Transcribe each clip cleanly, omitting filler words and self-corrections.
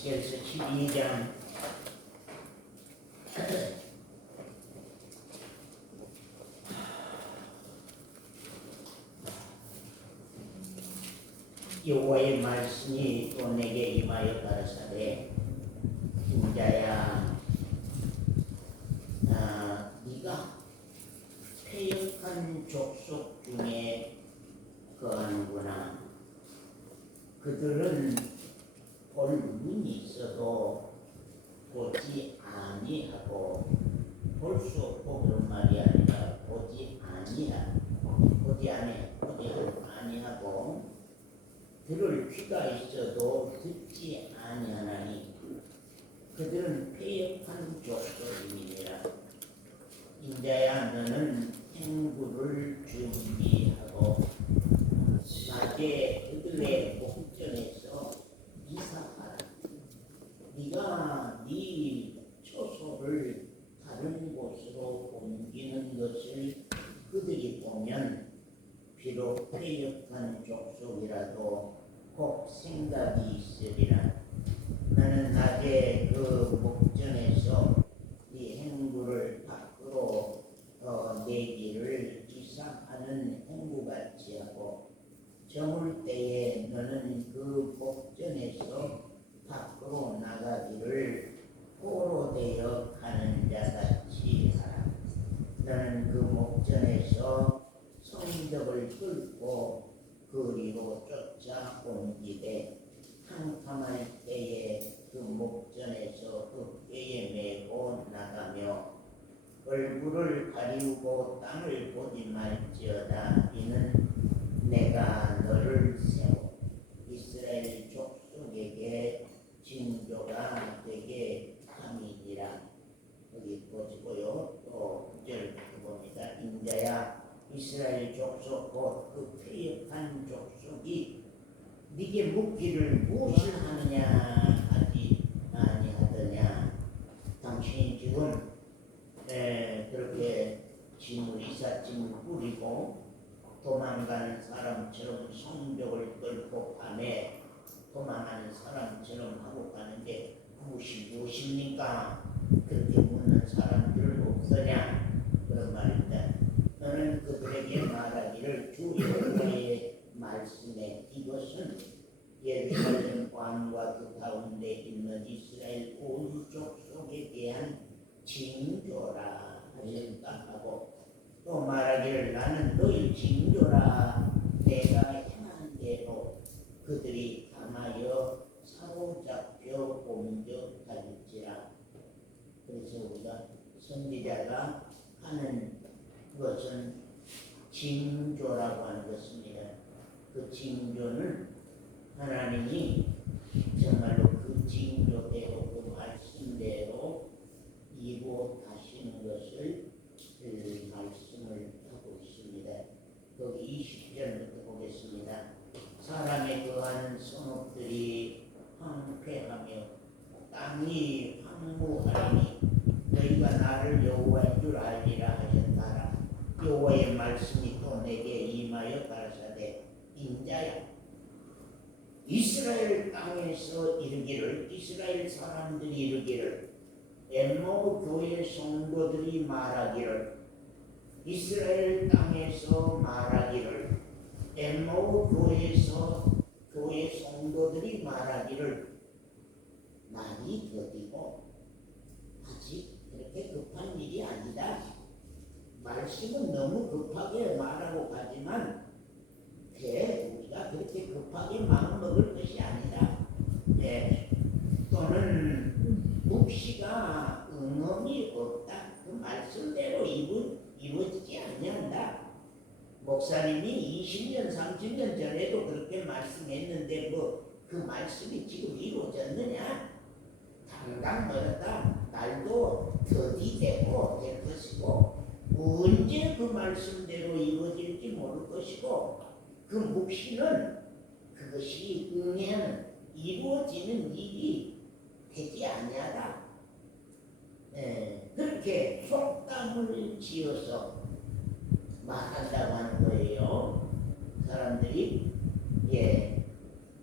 에스겔서 12장 여호와의 말씀이 또 내게 임하여 가라사대 인자야 네가 패역한 족속 중에 거하는구나. 그들은 볼 눈이 있어도 보지 아니하고 볼 수 없고 그런 말이 아니라 보지 아니하고 들을 귀가 있어도 듣지 아니하나니 그들은 패역한 족속임이니라. 인자야 너는 행구를 준비하고 낮에 그들의 목전에서 이사하라. 네가 네 초소를 다른 곳으로 옮기는 것을 그들이 보면 비록 패역한 족속이라도 꼭 생각이 있으리라. 나는 낮에 그 목전에서 네 행구를 밖으로 내기를 이상하는 행구같이 하고 저물 때에 너는 그 목전에서 밖으로 나가기를 포로 되어 가는 자같이 하라. 너는 그 목전에서 성벽을 뚫고 그리로 쫓아 옮기되 한참할 때에 그 목전에서 흑궤에 메고 나가며 얼굴을 가리우고 땅을 보지 말지어다. 이는 내가 너를 세워 이스라엘 족속에게 징조가 되게 함이니라. 여기 보시고요. 또 9절 봅니다. 인자야 이스라엘 족속 곧 그 패역한 족속이 네게 묻기를 무엇을 하느냐 하지 아니하더냐. 당신이 지금 그렇게 이삿짐을 뿌리고 도망가는 사람처럼 성벽을 뚫고 밤에 도망하는 사람처럼 하고 가는데 그것이 무엇입니까? 그렇게 묻는 사람들은 없으냐? 그런 말입니다. 너는 그들에게 말하기를 주 여호와의 말씀에 이것은 예루살렘 왕과 그 가운데 있는 이스라엘 온 족속에 대한 징조라 하셨다 하고 또 말하기를 나는 너희 징조라. 내가 행한 대로 그들이 당하여 사로잡혀 옮겨갈지라. 그래서 우리가 선지자가 하는 것은 징조라고 하는 것입니다. 그 징조는 하나님이 정말로 그 징조대로 그 말씀대로 이루어 가시는 것을 그 말씀을 하고 있습니다. 거기 20절부터 보겠습니다. 사람에 거하는 성읍들이 황폐하며 땅이 황무하리니 너희가 나를 여호와인 줄 알리라 하셨다라. 여호와의 말씀이 또 내게 임하여 가라사대 인자야 이스라엘 땅에서 이르기를 이스라엘 사람들이 이르기를 엠마오 교회 성도들이 말하기를 이스라엘 땅에서 말하기를 엠마오 교회에서 교회 성도들이 말하기를 날이 더디고 아직 그렇게 급한 일이 아니다. 말씀은 너무 급하게 말하고 가지만 우리가 그렇게 급하게 마음먹을 것이 아니다. 또는 묵시가 응엄이 없다. 그 말씀대로 이루어지지 아니한다. 목사님이 20년 30년 전에도 그렇게 말씀했는데 그 말씀이 지금 이루어졌느냐? 당장 멀었다. 날도 더디되고 될 것이고 언제 그 말씀대로 이루어질지 모를 것이고 그 묵시는 그것이 응하는 이루어지는 일이 되지 아니하다. 그렇게 속담을 지어서 말한다고 하는 거예요. 사람들이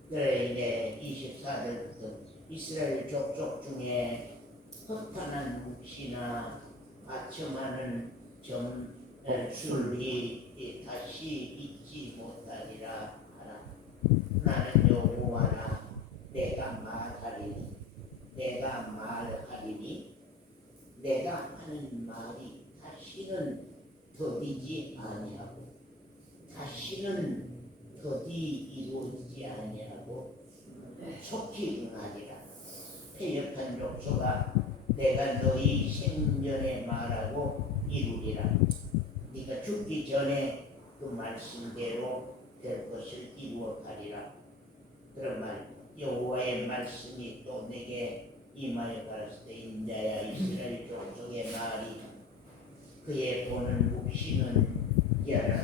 그래 이제 24절부터 이스라엘 족속 중에 허탄한 묵시나 아첨하는 점술이 다시 잊지 못하리라 하라. 나는 여호와라. 내가 말하리니 내가 하는 말이 다시는 더디지 아니하고 다시는 더디 이루어지지 아니하고 속히 응하리라. 패역한 족속아, 내가 너희 생전에 말하고 이루리라. 네가 죽기 전에 그 말씀대로 될 것을 이루어 가리라. 그런 말, 여호와의 말씀이 또 내게 임하여 가라사대. 인자야, 이스라엘 족속의 말이 그의 보는 묵시는 여러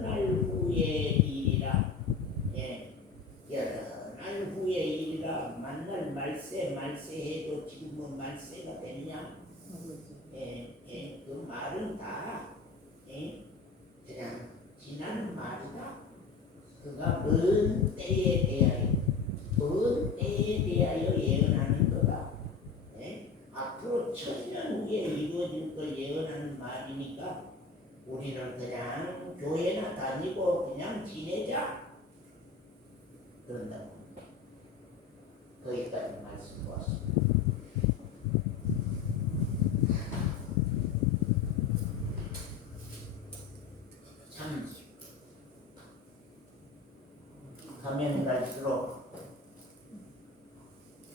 날 후의 일이라. 여러 날 후의 일이라. 만날 말세해도 지금은 말세가 됐냐? 그 말은 다 그냥 지난 말이다. 그가 먼 때에 대하여 예언하는 거다. 앞으로 1000년 후에 이루어질 걸 예언하는 말이니까 우리는 그냥 교회나 다니고 그냥 지내자 그런다고. 거기까지 말씀 보았습니다. 참 가면 갈수록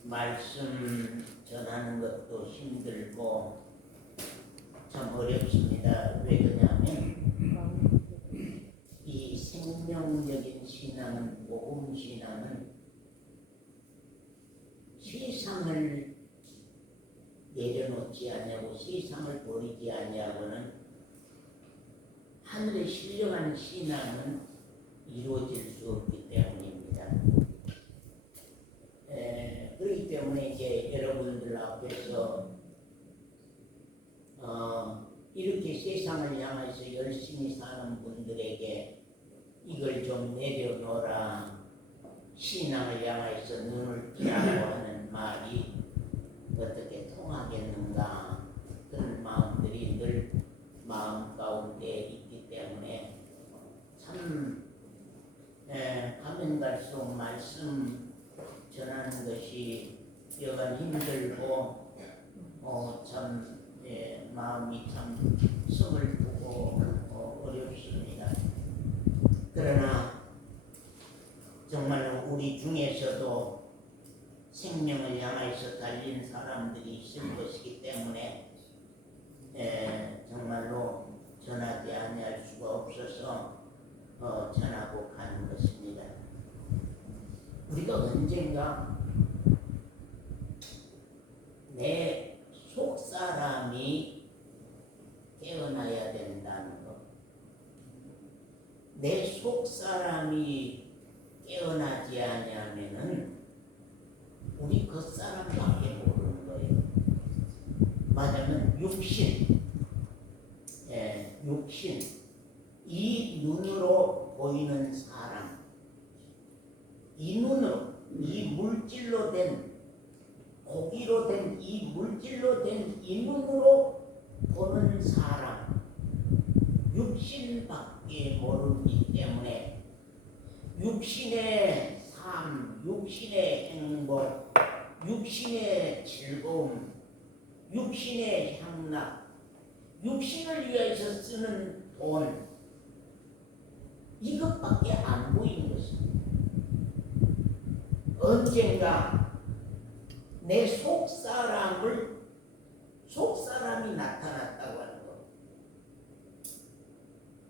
말씀 전하는 것도 힘들고 참 어렵습니다. 왜 그러냐면 이 생명적인 신앙은, 복음 신앙은 세상을 내려놓지 아니하고 세상을 버리지 아니하고는 하늘의 신령한 신앙은 이루어질 수 없기 때문입니다. 그렇기 때문에 이제 여러분들 앞에서 이렇게 세상을 향해서 열심히 사는 분들에게 이걸 좀 내려놓으라, 신앙을 향해서 눈을 뜨라고 하는 말이 어떻게 통하겠는가, 그런 마음들이 늘 마음 가운데 있기 때문에 참 가면 갈수록 말씀 전하는 것이 여간 힘들고 참 마음이 참 서글프고 어렵습니다. 그러나 정말 우리 중에서도 생명을 향해서 달린 사람들이 있을 것이기 때문에 정말로 전하지 아니할 수가 없어서 전하고 가는 것입니다. 우리가 언젠가 내 속사람이 깨어나야 된다는 것. 내 속사람이 깨어나지 아니하면은 우리 겉사람밖에 모르는 거예요. 말하자면 육신, 육신, 이 눈으로 보이는 사람, 이 눈으로, 이 물질로 된, 고기로 된, 이 물질로 된 이 눈으로 보는 사람, 육신밖에 모르기 때문에 육신의 삶, 육신의 행복, 육신의 즐거움, 육신의 향락, 육신을 위해서 쓰는 돈, 이것밖에 안 보이는 것입니다. 언젠가 내 속사람이 나타났다고 하는 것.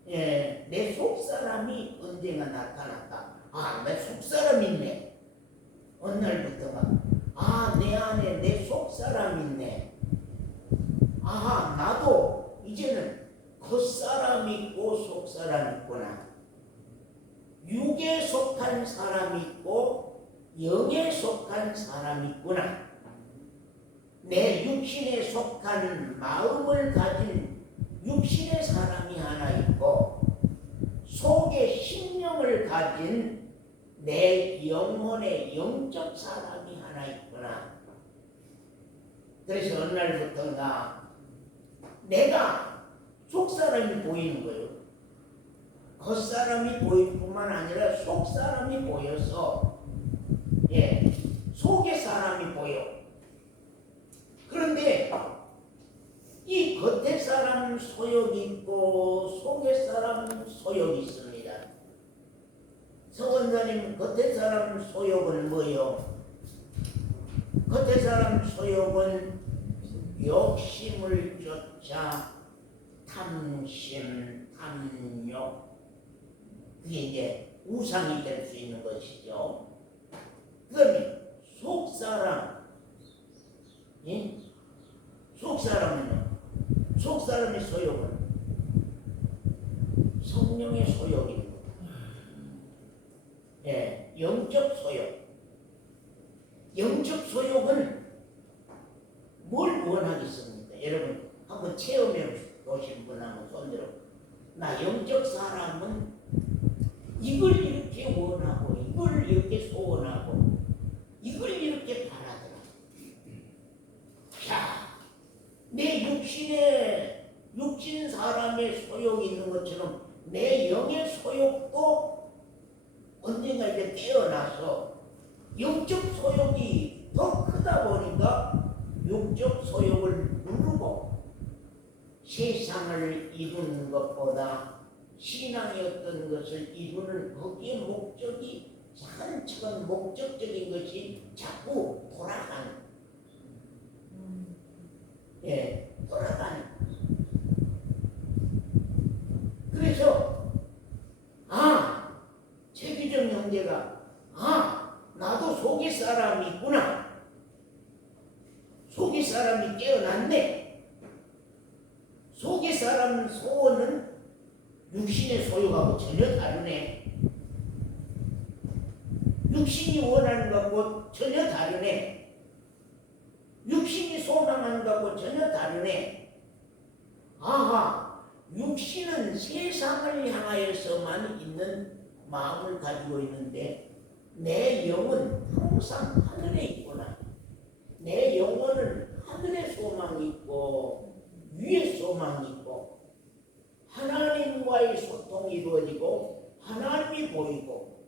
내 속사람이 언젠가 나타났다. 내 속사람 있네. 어느 날부터가 내 안에 내 속사람 있네. 나도 이제는 겉사람 있고 속사람 있구나. 육에 속한 사람 있고 영에 속한 사람 있구나. 내 육신에 속한 마음을 가진 육신의 사람이 하나 있고 속에 심령을 가진 내 영혼의 영적 사람이 하나 있고 있구나. 그래서 어느 날부터인가 내가 속사람이 보이는 거예요. 겉사람이 보일 뿐만 아니라 속사람이 보여서 속의 사람이 보여. 그런데 이 겉의 사람은 소욕이 있고 속의 사람은 소욕이 있습니다. 서원사님, 겉의 사람 소욕은 뭐요? 겉의 사람 소욕은 욕심을 쫓아 탐심, 탐욕, 그게 이제 우상이 될 수 있는 것이죠. 그러면 속사람, 속사람은요? 속사람의 소욕은 성령의 소욕입니다. 영적 소욕. 영적 소욕은 뭘 원하겠습니까? 여러분 한번 체험해 보신 분 한번 손들어. 나 영적 사람은 이걸 이렇게 원하고 이걸 이렇게 소원하고 이걸 이렇게 바라더라. 자, 내 육신 사람의 소욕이 있는 것처럼 내 영의 소욕도 언젠가 이제 깨어나서 영적 소욕이 더 크다 보니까 육적 소욕을 누르고 세상을 이루는 것보다 신앙의 어떤 것을 이루는 거기에 목적이 차근차근 목적적인 것이 자꾸 돌아가는 돌아가는. 그래서 최규정 형제가 나도 속의 사람이 있구나. 속의 사람이 깨어났네. 속의 사람 소원은 육신의 소욕하고 전혀 다르네. 육신이 원하는 것하고 전혀 다르네. 육신이 소망하는 것하고 전혀 다르네. 육신은 세상을 향하여서만 있는 마음을 가지고 있는데 내 영은 항상 하늘에 있구나. 내 영혼은 하늘에 소망이 있고 위에 소망이 있고 하나님과의 소통이 이루어지고 하나님이 보이고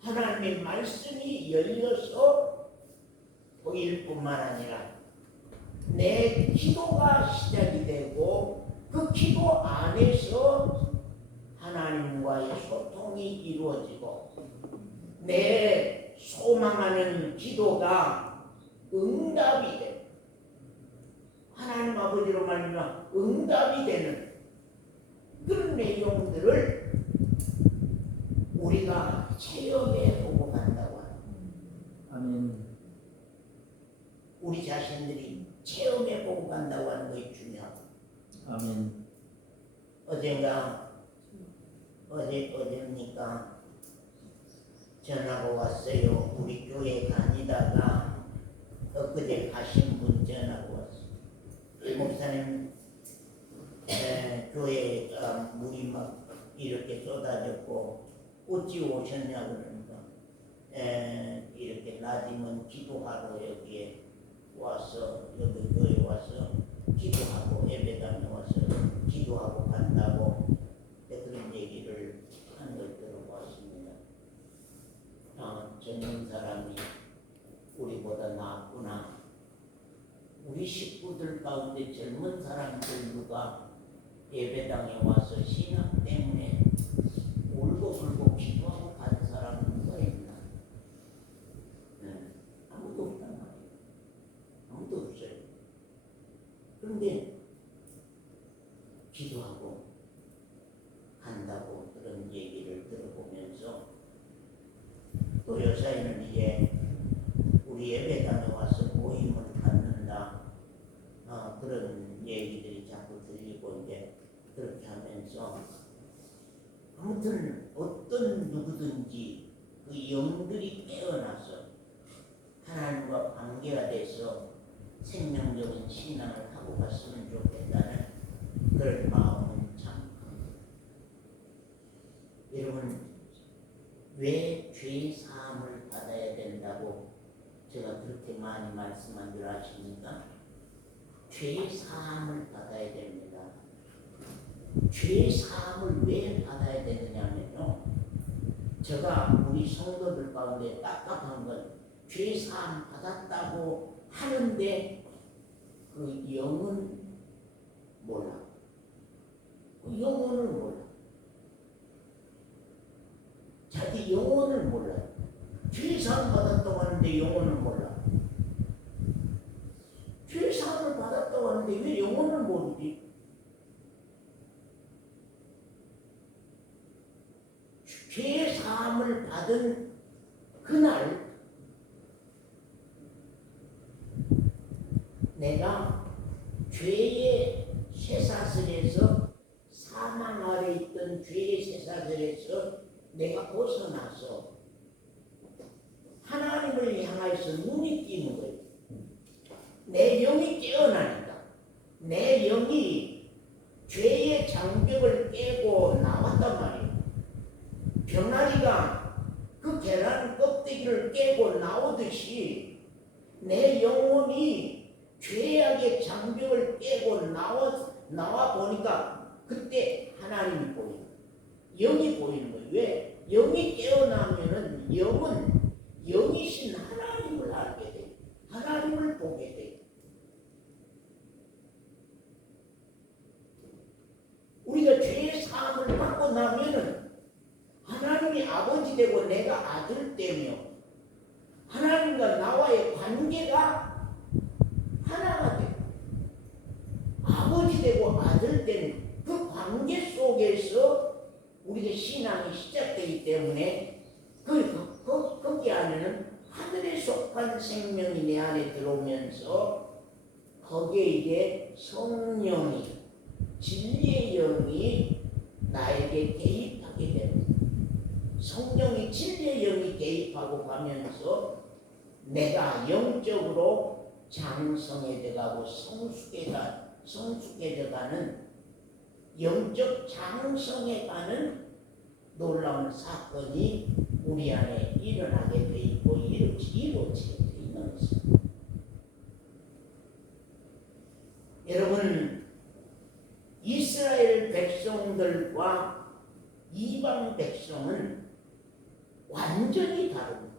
하나님의 말씀이 열려서 보일 뿐만 아니라 내 기도가 시작이 되고 그 기도 안에서 하나님과의 소통이 이루어지고 내 소망하는 기도가 응답이 돼. 하나님 아버지로 말미암아 응답이 되는 그런 내용들을 우리가 체험해 보고 간다고 합니다. 아멘. 우리 자신들이 체험해 보고 간다고 하는 것이 중요하다. 아멘. 어제입니까? 전화가 왔어요. 우리 교회 다니다가 엊그제 가신 분 전화가 왔어요. 목사님, 교회에 물이 막 이렇게 쏟아졌고 어찌 오셨냐고 그러니까 이렇게 낮이면 기도하러 여기에 와서 여기 교회 와서 기도하고 예배당에 와서 기도하고 간다고 그런 얘기를 한 걸 들어봤습니다. 젊은 사람이 우리보다 낫구나. 우리 식구들 가운데 젊은 사람들 누가 예배당에 와서 신앙 때문에 울고불고 기도하고 가는 사람은 누가 있나? 아무도 없단 말이에요. 아무도 없어요. 그런데 기도하고 한다고 그런 얘기를 들어보면서 또 요새는 이제 우리 예배당에 와서 모임을 갖는다 그런 얘기들이 자꾸 들리고 이제 그렇게 하면서 아무튼 어떤 누구든지 그 영들이 깨어나서 하나님과 관계가 돼서 생명적인 신앙을 하고 갔으면 좋겠다는 그런 마음은 참 큽니다. 여러분 왜 죄 사함을 받아야 된다고 제가 그렇게 많이 말씀한 줄 아십니까? 죄 사함을 받아야 됩니다. 죄 사함을 왜 받아야 되느냐면요, 제가 우리 성도들 가운데 딱딱한 건 죄 사함 받았다고 하는데 그 영은 몰라. 그 영혼을 몰라. 자기 영혼을 몰라요. 죄 사함 받았다고 하는데 영혼을 몰라. 죄 사함을 받았다고 하는데 왜 영혼을 모르지? 죄 사함을 받은 그날 내가 죄의 쇠사슬에서, 사망 아래 있던 죄의 쇠사슬에서 내가 벗어나서 하나님을 향해서 눈이 띄는 거예요. 내 영이 깨어나니까. 내 영이 죄의 장벽을 깨고 나왔단 말이에요. 병아리가 그 계란 껍데기를 깨고 나오듯이 내 영혼이 죄악의 장벽을 깨고 나와 보니까 그때 하나님이 보이는 거예요. 영이 보이는 거예요. 왜? 영이 깨어나면은 영은 영이신 하나님을 알게 돼요. 하나님을 보게 돼요. 우리가 죄의 사함을 받고 나면은 하나님이 아버지 되고 내가 아들 되며 하나님과 나와의 관계가 하나가 돼요. 아버지 되고 아들 된 그 관계 속에서 우리의 신앙이 시작되기 때문에 거기 안에는 하늘에 속한 생명이 내 안에 들어오면서 거기에 이제 성령이, 진리의 영이 나에게 개입하게 됩니다. 성령이, 진리의 영이 개입하고 가면서 내가 영적으로 장성해져 가고 성숙해져 가는, 영적 장성해 가는 놀라운 사건이 우리 안에 일어나게 돼 있고 이루어지게 돼 있는 것입니다. 여러분, 이스라엘 백성들과 이방 백성은 완전히 다릅니다.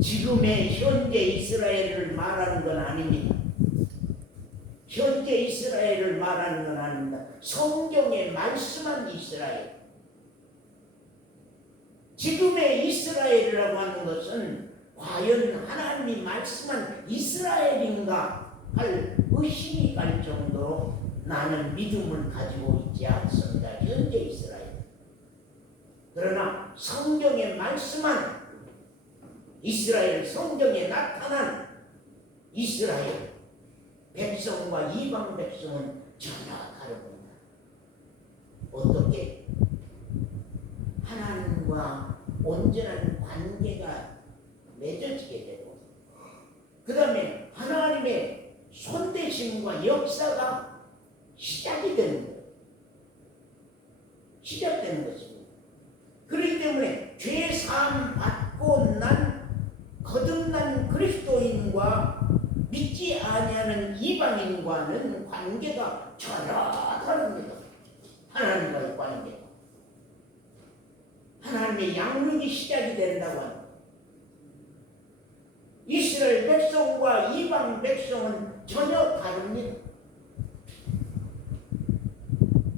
지금의 현재 이스라엘을 말하는 건 아닙니다. 현재 이스라엘을 말하는 건 아닙니다. 성경에 말씀한 이스라엘. 지금의 이스라엘이라고 하는 것은 과연 하나님이 말씀한 이스라엘인가 할 의심이 갈 정도로 나는 믿음을 가지고 있지 않습니다. 현재 이스라엘. 그러나 성경에 말씀한 이스라엘, 성경에 나타난 이스라엘 백성과 이방 백성은 전혀 다릅니다. 어떻게? 하나님과 온전한 관계가 맺어지게 되고, 그 다음에 하나님의 손대심과 역사가 시작이 되는 거예요. 시작되는 것입니다. 그렇기 때문에 죄 사함 받고 난 거듭난 그리스도인과 믿지 아니하는 이방인과는 관계가 전혀 다릅니다. 하나님과의 관계가. 하나님의 양육이 시작이 된다고 합니다. 이스라엘 백성과 이방 백성은 전혀 다릅니다.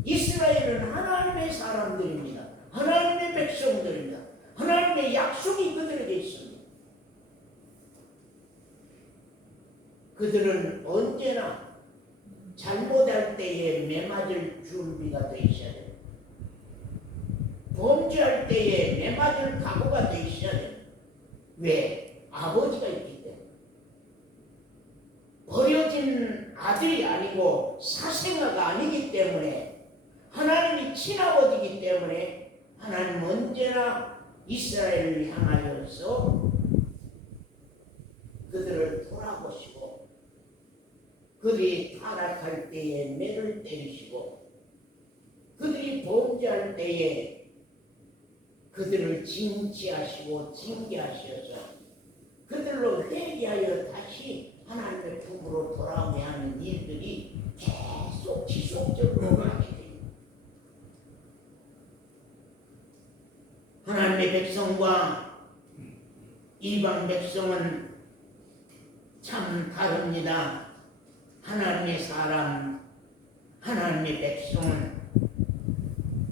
이스라엘은 하나님의 사람들입니다. 하나님의 백성들입니다. 하나님의 약속이 그들에게 있습니다. 그들은 언제나 잘못할 때에 매맞을 준비가 되어 있어야 돼요. 범죄할 때에 매맞을 각오가 되어 있어야 돼요. 왜? 아버지가 있기 때문에. 버려진 아들이 아니고 사생아가 아니기 때문에, 하나님이 친아버지이기 때문에 하나님 언제나 이스라엘을 향하여서 그들을 돌아보시고 그들이 타락할 때에 매를 때리시고 그들이 범죄할 때에 그들을 징치하시고 징계하셔서 그들로 회개하여 다시 하나님의 품으로 돌아오게 하는 일들이 계속 지속적으로 하게 됩니다. 하나님의 백성과 이방 백성은 참 다릅니다. 하나님의 사람, 하나님의 백성은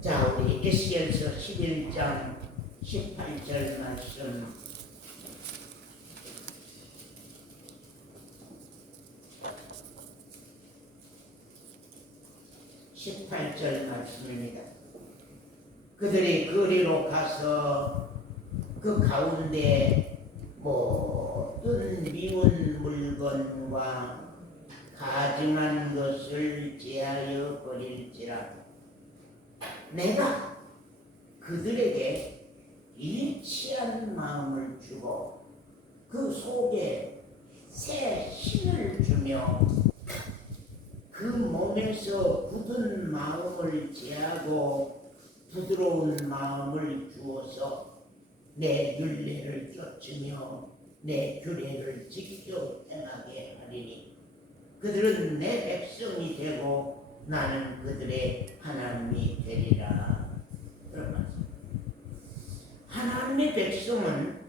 자 우리 에스겔서 11장 18절 말씀 18절 말씀입니다. 그들이 거리로 가서 그 가운데 모든 미운 물건과 가증한 것을 제하여 버릴지라 내가 그들에게 일치한 마음을 주고 그 속에 새 신을 주며 그 몸에서 굳은 마음을 제하고 부드러운 마음을 주어서 내 율례를 쫓으며 내 규례를 지켜 행하게 하리니 그들은 내 백성이 되고 나는 그들의 하나님이 되리라. 그런 말씀. 하나님의 백성은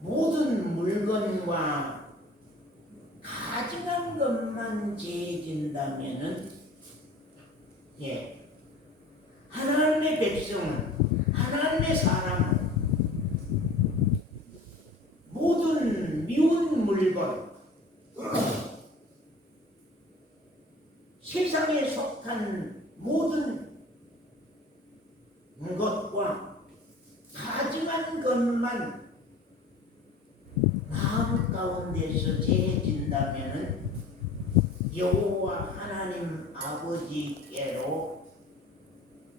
모든 물건과 가증한 것만 제해진다면은 하나님의 백성은 하나님의 사람은 모든 미운 물건 세상에 속한 모든 것과 가증한 것만 마음 가운데서 제해진다면 여호와 하나님 아버지께로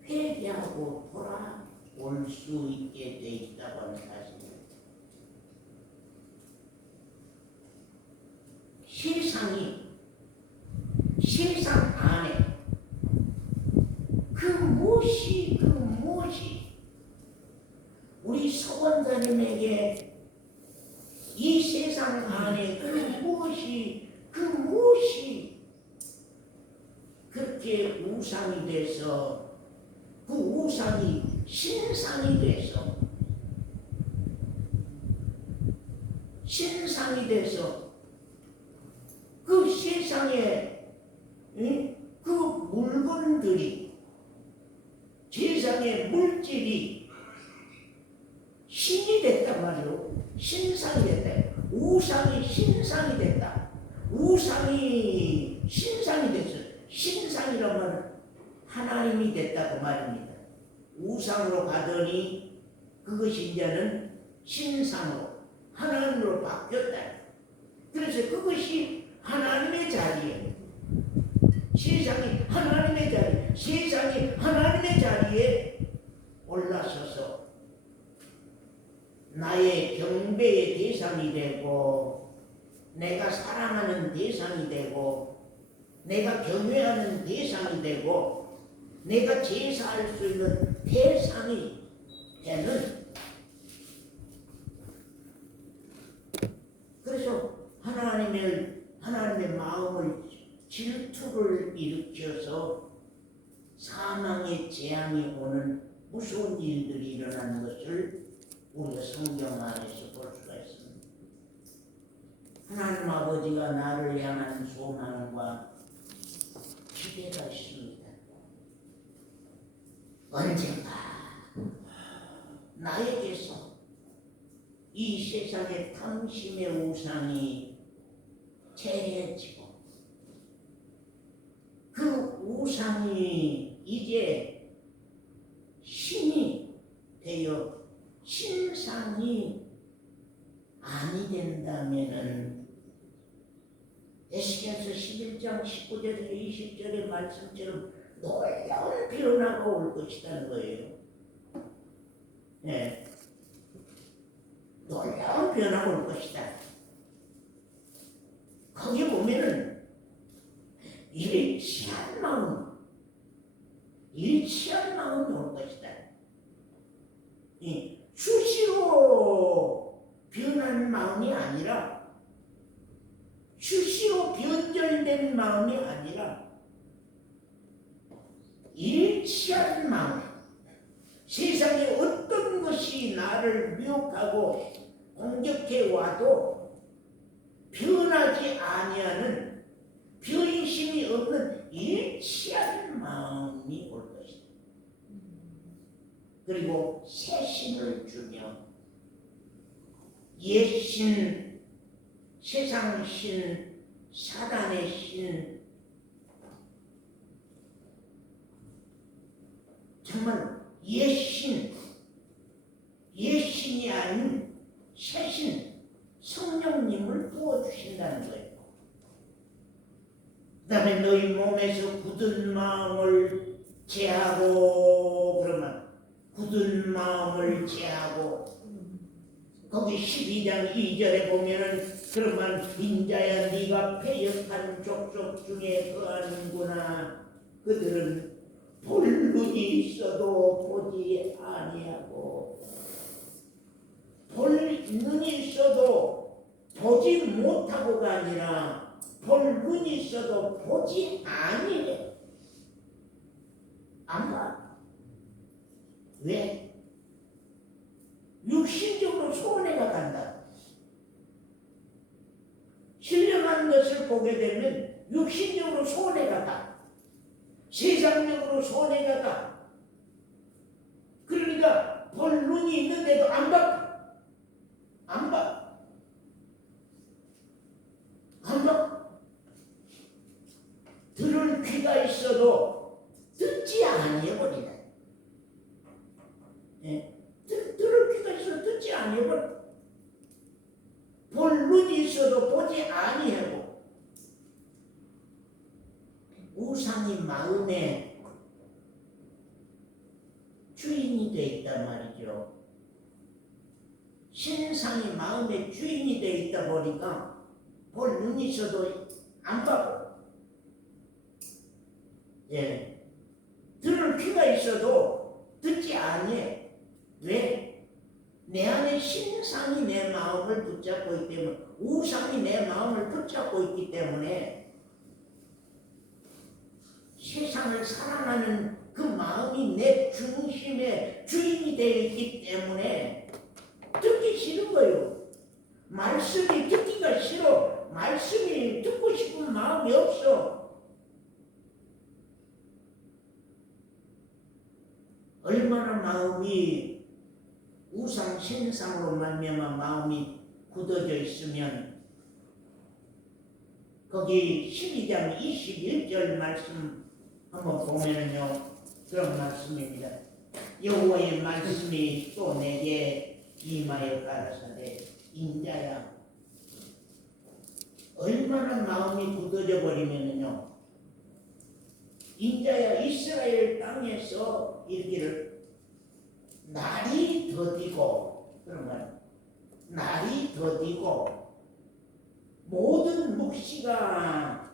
회개하고 돌아올 수 있게 돼 있다고 하는 사실입니다. 세상 안에 그 무엇이 우리 서원사님에게 이 세상 안에 그 무엇이 그렇게 우상이 돼서 그 우상이 신상이 돼서 그 세상에 그 물건들이 세상의 물질이 신이 됐단 말이에요. 신상이 됐다. 우상이 신상이 됐다. 우상이 신상이 됐어요. 신상이라면 하나님이 됐다고 말입니다. 우상으로 가더니 그것이 이제는 신상으로 하나님으로 바뀌었다. 그래서 그것이 하나님의 자리에 세상이 하나님의 자리에 올라서서 나의 경배의 대상이 되고 내가 사랑하는 대상이 되고 내가 경외하는 대상이 되고 내가 제사할 수 있는 대상이 되는 그래서 하나님의 마음을 질투를 일으켜서 사망의 재앙이 오는 무서운 일들이 일어나는 것을 우리가 성경 안에서 볼 수가 있습니다. 하나님 아버지가 나를 향한 소망과 기대가 있습니다. 언젠가 나에게서 이 세상의 탐심의 우상이 제해지고 그 우상이 이제 신이 되어 신상이 아니 된다면은 에스겔서 11장 19절에서 20절의 말씀처럼 놀라운 변화가 올 것이라는 거예요. 네. 놀라운 변화가 올 것이다. 거기 보면은 일치한 마음이 올 것이다. 일시로 변절된 마음이 아니라 일치한 마음. 세상에 어떤 것이 나를 미혹하고 공격해 와도 변하지 아니하는 변심이 없는 일치한 마음이 올 것이다. 그리고 새 신을 주며 옛신, 세상신, 사단의 신, 정말 옛신, 옛신이 아닌 새신, 성령님을 부어주신다는 거예요. 그 다음에 너희 몸에서 굳은 마음을 제하고, 그러면 굳은 마음을 제하고, 거기 12장 2절에 보면은 그러면 인자야 네가 패역한 족속 중에 거하는구나. 그들은 볼 눈이 있어도 보지 아니하고, 볼 눈이 있어도 보지 못하고가 아니라 볼 눈이 있어도 보지 아니해. 안 봐. 왜? 육신적으로 손해가 간다. 신령한 것을 보게 되면 육신적으로 손해가 가. 세상적으로 손해가 가. 그러니까 볼 눈이 있는데도 안 봐. 안 봐. 안 봐. 들을 귀가 있어도 듣지 아니해버리네. 예. 들을 귀가 있어도 듣지 아니해버려. 볼 눈이 있어도 보지 아니하고. 우상이 마음에 주인이 되어 있단 말이죠. 신상이 마음의 주인이 되어 있다 보니까 볼 눈이 있어도 안 봐. 예. 들을 귀가 있어도 듣지 아니해. 왜? 내 안에 신상이 내 마음을 붙잡고 있기 때문에, 우상이 내 마음을 붙잡고 있기 때문에 세상을 사랑하는 그 마음이 내 중심의 주인이 되어 있기 때문에 듣기 싫은 거예요. 말씀이 듣기가 싫어. 말씀이 듣고 싶은 마음이 없어. 얼마나 마음이 우상 신상으로 말미암아 마음이 굳어져 있으면 거기 12장 21절 말씀 한번 보면은요, 그런 말씀입니다. 여호와의 말씀이 또 내게 임하여 가라사대 인자야. 얼마나 마음이 굳어져 버리면은요, 인자야 이스라엘 땅에서 이르기를 날이 더디고, 그런 말, 날이 더디고 모든 묵시가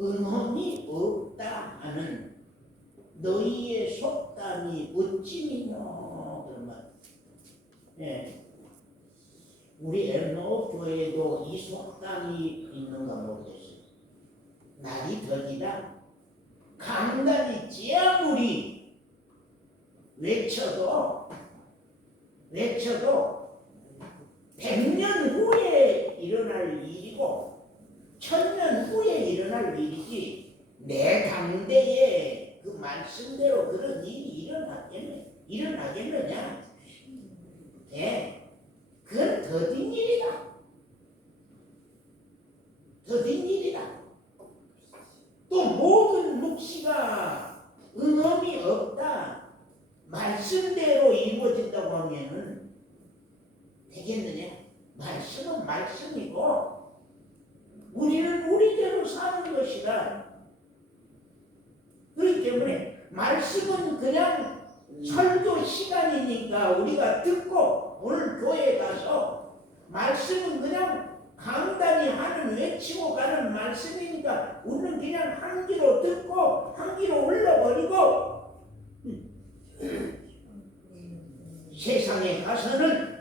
은험이 없다 하는 너희의 속담이 어찌미뇨. 그런 말. 예. 우리 엠노 교회에도 이 속담이 있는가 모르겠어요. 날이 더디다. 강단이 찌아무리 외쳐도 100년 후에 일어날 일이고 1000년 후에 일어날 일이지, 내 당대에 그 말씀대로 그런 일이 일어나겠느냐? 예, 그건 더딘 일이다. 더딘 일이다. 또 모든 묵시가 응엄이 없다. 말씀대로 이루어진다고 하면은 되겠느냐? 말씀은 말씀이고 우리는 우리대로 사는 것이다. 그렇기 때문에 말씀은 그냥 설교 시간이니까 우리가 듣고, 오늘 교회에 가서 말씀은 그냥 강단이 하는 외치고 가는 말씀이니까 우리는 그냥 한 귀로 듣고 한 귀로 흘러버리고 세상에 가서는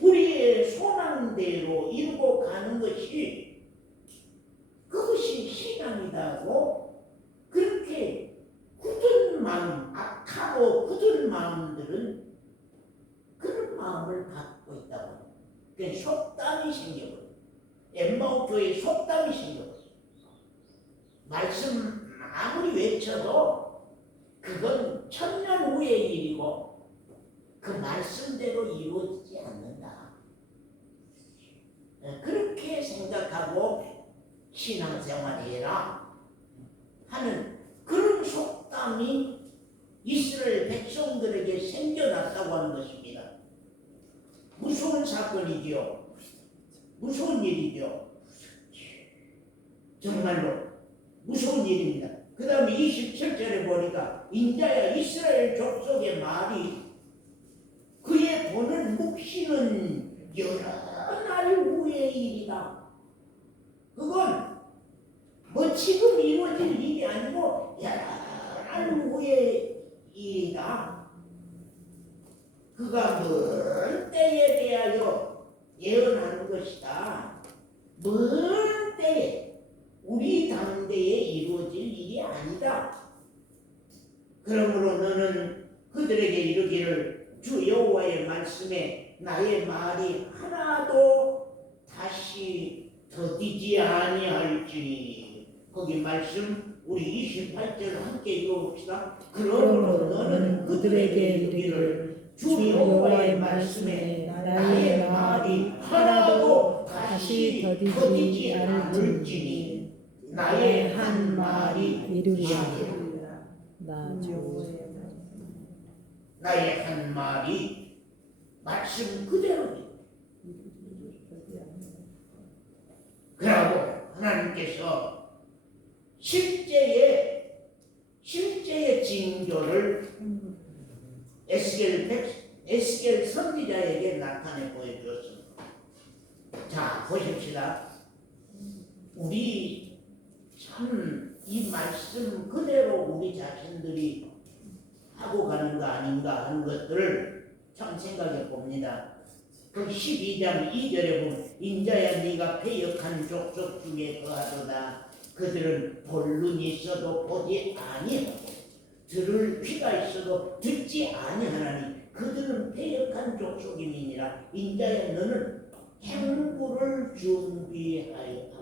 우리의 소망대로 이루고 가는 것이 그리스도의 속담이 생겼어요. 말씀 아무리 외쳐도 그건 천년 후의 일이고 그 말씀대로 이루어지지 않는다. 그렇게 생각하고 신앙생활해라 하는 그런 속담이 이스라엘 백성들에게 생겨났다고 하는 것입니다. 무서운 사건이지요. 무서운 일이죠. 정말로 무서운 일입니다. 그 다음에 27절에 보니까 인자야 이스라엘 족속의 말이 그의 보는 묵시는 여러 날 후의 일이다. 그건 뭐 지금 이루어질 일이 아니고 여러 날 후의 일이다. 그가 먼 때에 대하여 예언하는 것이다. 먼 때에 우리 당대에 이루어질 일이 아니다. 그러므로 너는 그들에게 이르기를 주 여호와의 말씀에 나의 말이 하나도 다시 더디지 아니할지니. 거기 말씀 우리 28절 함께 읽어봅시다. 그러므로 너는 그들에게 이르기를 주 여호와의 말씀에 나의 말이 하나도 다시 더디지 않을지니 나의 한 말이 이루리라. 나의 한 말이 말씀 그대로니. 그러고 하나님께서 실제의 징조를 에스겔 선지자에게 나타내 보여주었습니다. 자, 보십시다. 우리 참 이 말씀 그대로 우리 자신들이 하고 가는 거 아닌가 하는 것들을 참 생각해 봅니다. 그 12장 2절에 보면 인자야 네가 패역한 족속 중에 거하도다. 그들은 볼 눈이 있어도 보지 아니하고 들을 귀가 있어도 듣지 아니하나니 그들은 패역한 족속임이니라. 인자야 너는 행구를 준비하고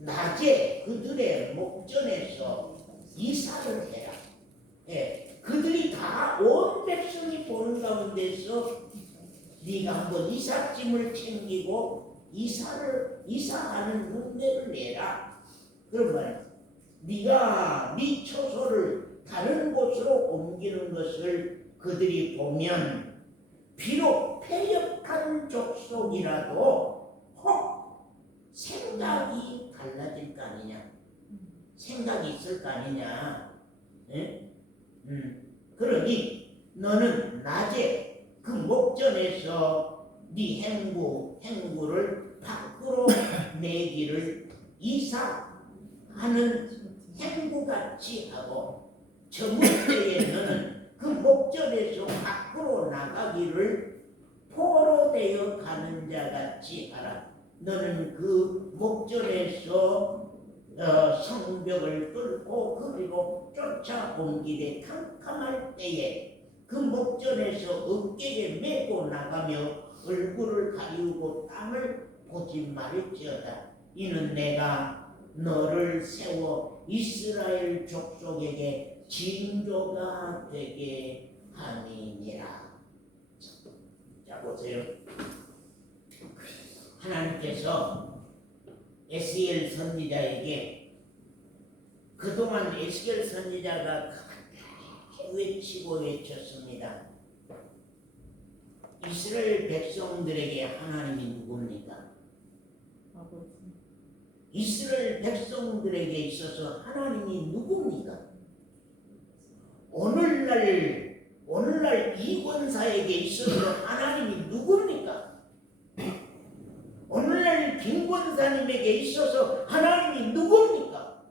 낮에 그들의 목전에서 이사를 해라. 그들이 다 온 백성이 보는 가운데서 네가 한번 이삿짐을 챙기고 이사하는 흉내를 내라. 그런 말이야. 네가 네 처소를 다른 곳으로 옮기는 것을 그들이 보면 비록 패역한 족속이라도 혹 생각이 달라질 거 아니냐, 생각이 있을 거 아니냐. 그러니 너는 낮에 그 목전에서 네 행구를 밖으로 내기를 이사하는 행구같이 하고 저물 때에 너는 그 목전에서 밖으로 나가기를 포로되어 가는 자같이 하라. 너는 그 목전에서 성벽을 뚫고 그리고 쫓아 옮기되 캄캄할 때에 그 목전에서 어깨에 메고 나가며 얼굴을 가리우고 땅을 보지 말을지어다. 이는 내가 너를 세워 이스라엘 족속에게 징조가 되게 함이니라. 자 보세요. 하나님께서 에스겔 선지자에게 그동안 에스겔 선지자가 외치고 외쳤습니다. 이스라엘 백성들에게 하나님이 누굽니까? 이스라엘 백성들에게 있어서 하나님이 누굽니까? 오늘날 이 권사에게 있어서 하나님이 누굽니까? 오늘날 김 권사님에게 있어서 하나님이 누굽니까?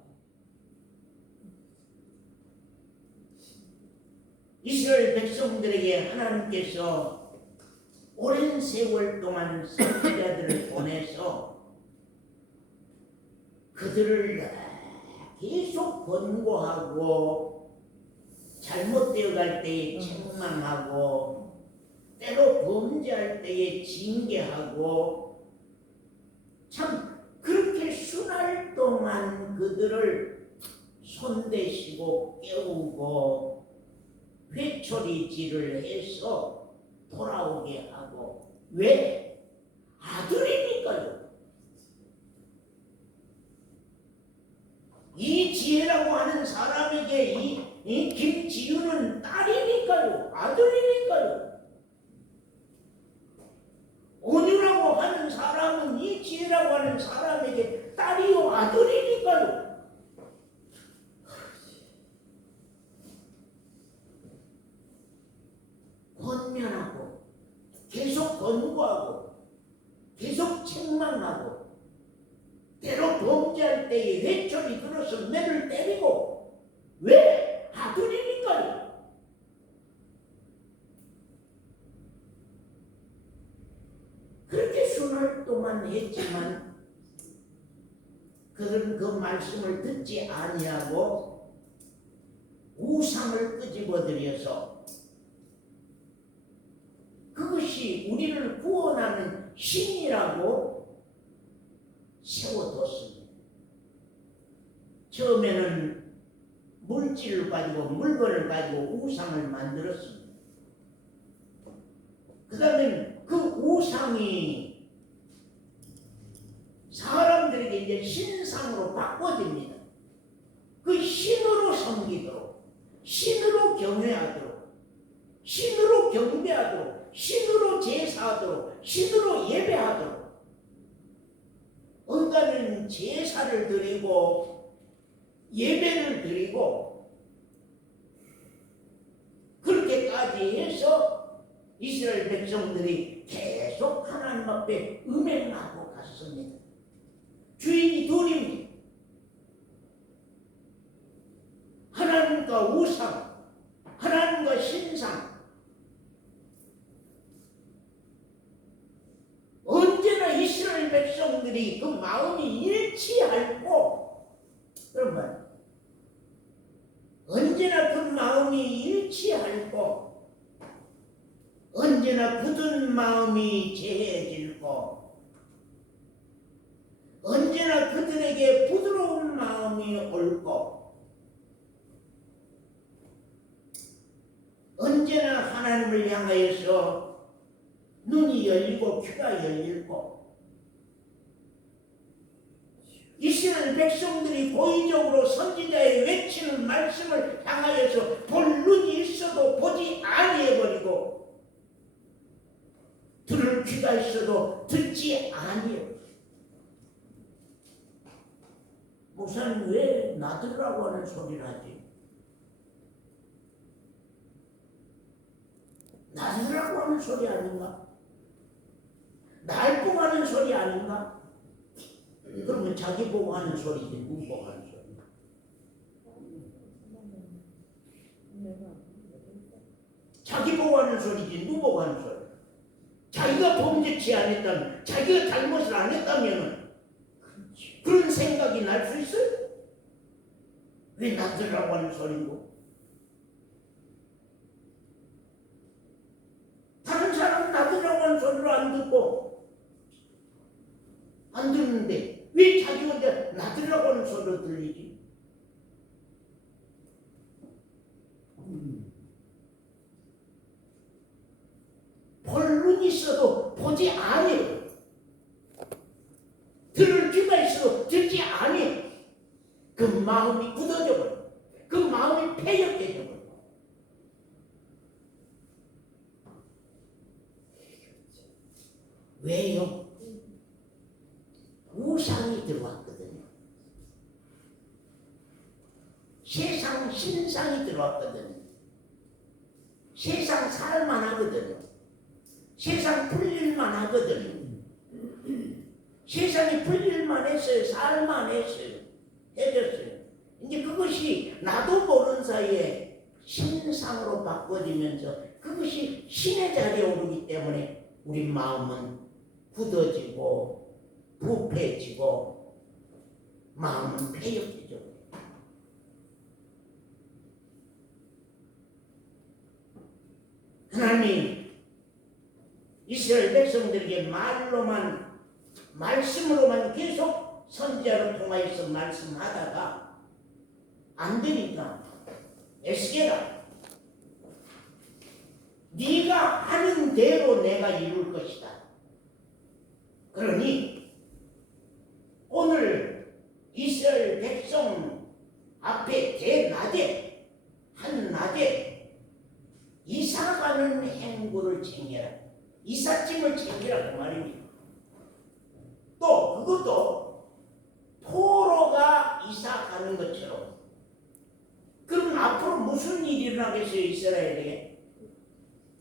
이스라엘 백성들에게 하나님께서 오랜 세월 동안 선지자들을 보내서 그들을 계속 권고하고 잘못되어 갈 때에 책망하고 때로 범죄할 때에 징계하고 참 동안 그들을 손대시고 깨우고 회초리질을 해서 돌아오게 하고. 왜? 아들이니까요. 이 지혜라고 하는 사람에게 이 김지윤은 딸이니까요. 아들이니까요. 온유라고 하는 사람은 이 지혜라고 하는 사람에게 딸이요 아들이니까요. 권면하고 계속 권고하고 계속 책망하고 때로 범죄할 때에 회초리 들어서 매를 때리고. 왜? 아들이니까요. 그렇게 순활동안 했지만 그들은 그 말씀을 듣지 아니하고 우상을 끄집어들여서 그것이 우리를 구원하는 신이라고 세워뒀습니다. 처음에는 물질을 가지고 물건을 가지고 우상을 만들었습니다. 그 다음에 그 우상이 사람들에게 이제 신상으로 바꿔집니다. 그 신으로 섬기도록, 신으로 경외하도록, 신으로 경배하도록, 신으로 제사하도록, 신으로 예배하도록. 인간은 제사를 드리고 예배를 드리고 그렇게까지 해서 이스라엘 백성들이 계속 하나님 앞에 음행하고 갔습니다. 주인이 둘입니다. 하나님과 우상, 하나님과 신상. 언제나 이스라엘 백성들이 그 마음이 일치하고, 그러면 언제나 그 마음이 일치하고, 언제나 굳은 마음이 재해질고, 언제나 그들에게 부드러운 마음이 옳고, 언제나 하나님을 향하여서 눈이 열리고 귀가 열리고. 이스라엘 백성들이 고의적으로 선지자의 외치는 말씀을 향하여서 볼 눈이 있어도 보지 아니해버리고 들을 귀가 있어도 듣지 아니해요. 목사님 왜 나들으라고 하는 소리를 하지? 나들으라고 하는 소리 아닌가? 날 보고 하는 소리 아닌가? 그러면 자기 보고 하는 소리지 누구 보고 하는 소리? 자기 보고 하는 소리지 누구 보고 하는 소리? 자기가 범죄치 안 했다면, 자기가 잘못을 안 했다면 그런 생각이 날 수 있어요? 왜 나들으라고 하는 소리고? 다른 사람은 나들으라고 하는 소리를 안 듣고 안 듣는데 왜 자기 혼자 나들으라고 하는 소리로 들리지? 볼 눈이 있어도 보지 아니에요. 들을 귀가 있어도 듣지 아니에요. 그 마음이 굳어져 버려요. 그 마음이 패역해져 버려요. 왜요? 우상이 들어왔거든요. 세상 신상이 들어왔거든요. 세상 살만 하거든요. 세상 풀릴만 하거든요. 세상이 풀릴만 했어요. 살만 했어요. 해졌어요. 이제 그것이 나도 모르는 사이에 신상으로 바꿔지면서 그것이 신의 자리에 오르기 때문에 우리 마음은 굳어지고 부패지고 마음은 패역해져. 하나님 이스라엘 백성들에게 말로만 말씀으로만 계속 선지자로 통하여서 말씀하다가 안 되니까 에스겔아, 네가 하는 대로 내가 이룰 것이다. 그러니 오늘 이스라엘 백성 앞에 대낮에 한낮에 이사가는 행구를 챙겨라. 이삿짐을 챙기라 그 말입니다. 또 그것도 포로가 이사 가는 것처럼. 그럼 앞으로 무슨 일이 일어나겠어요 이스라엘에게?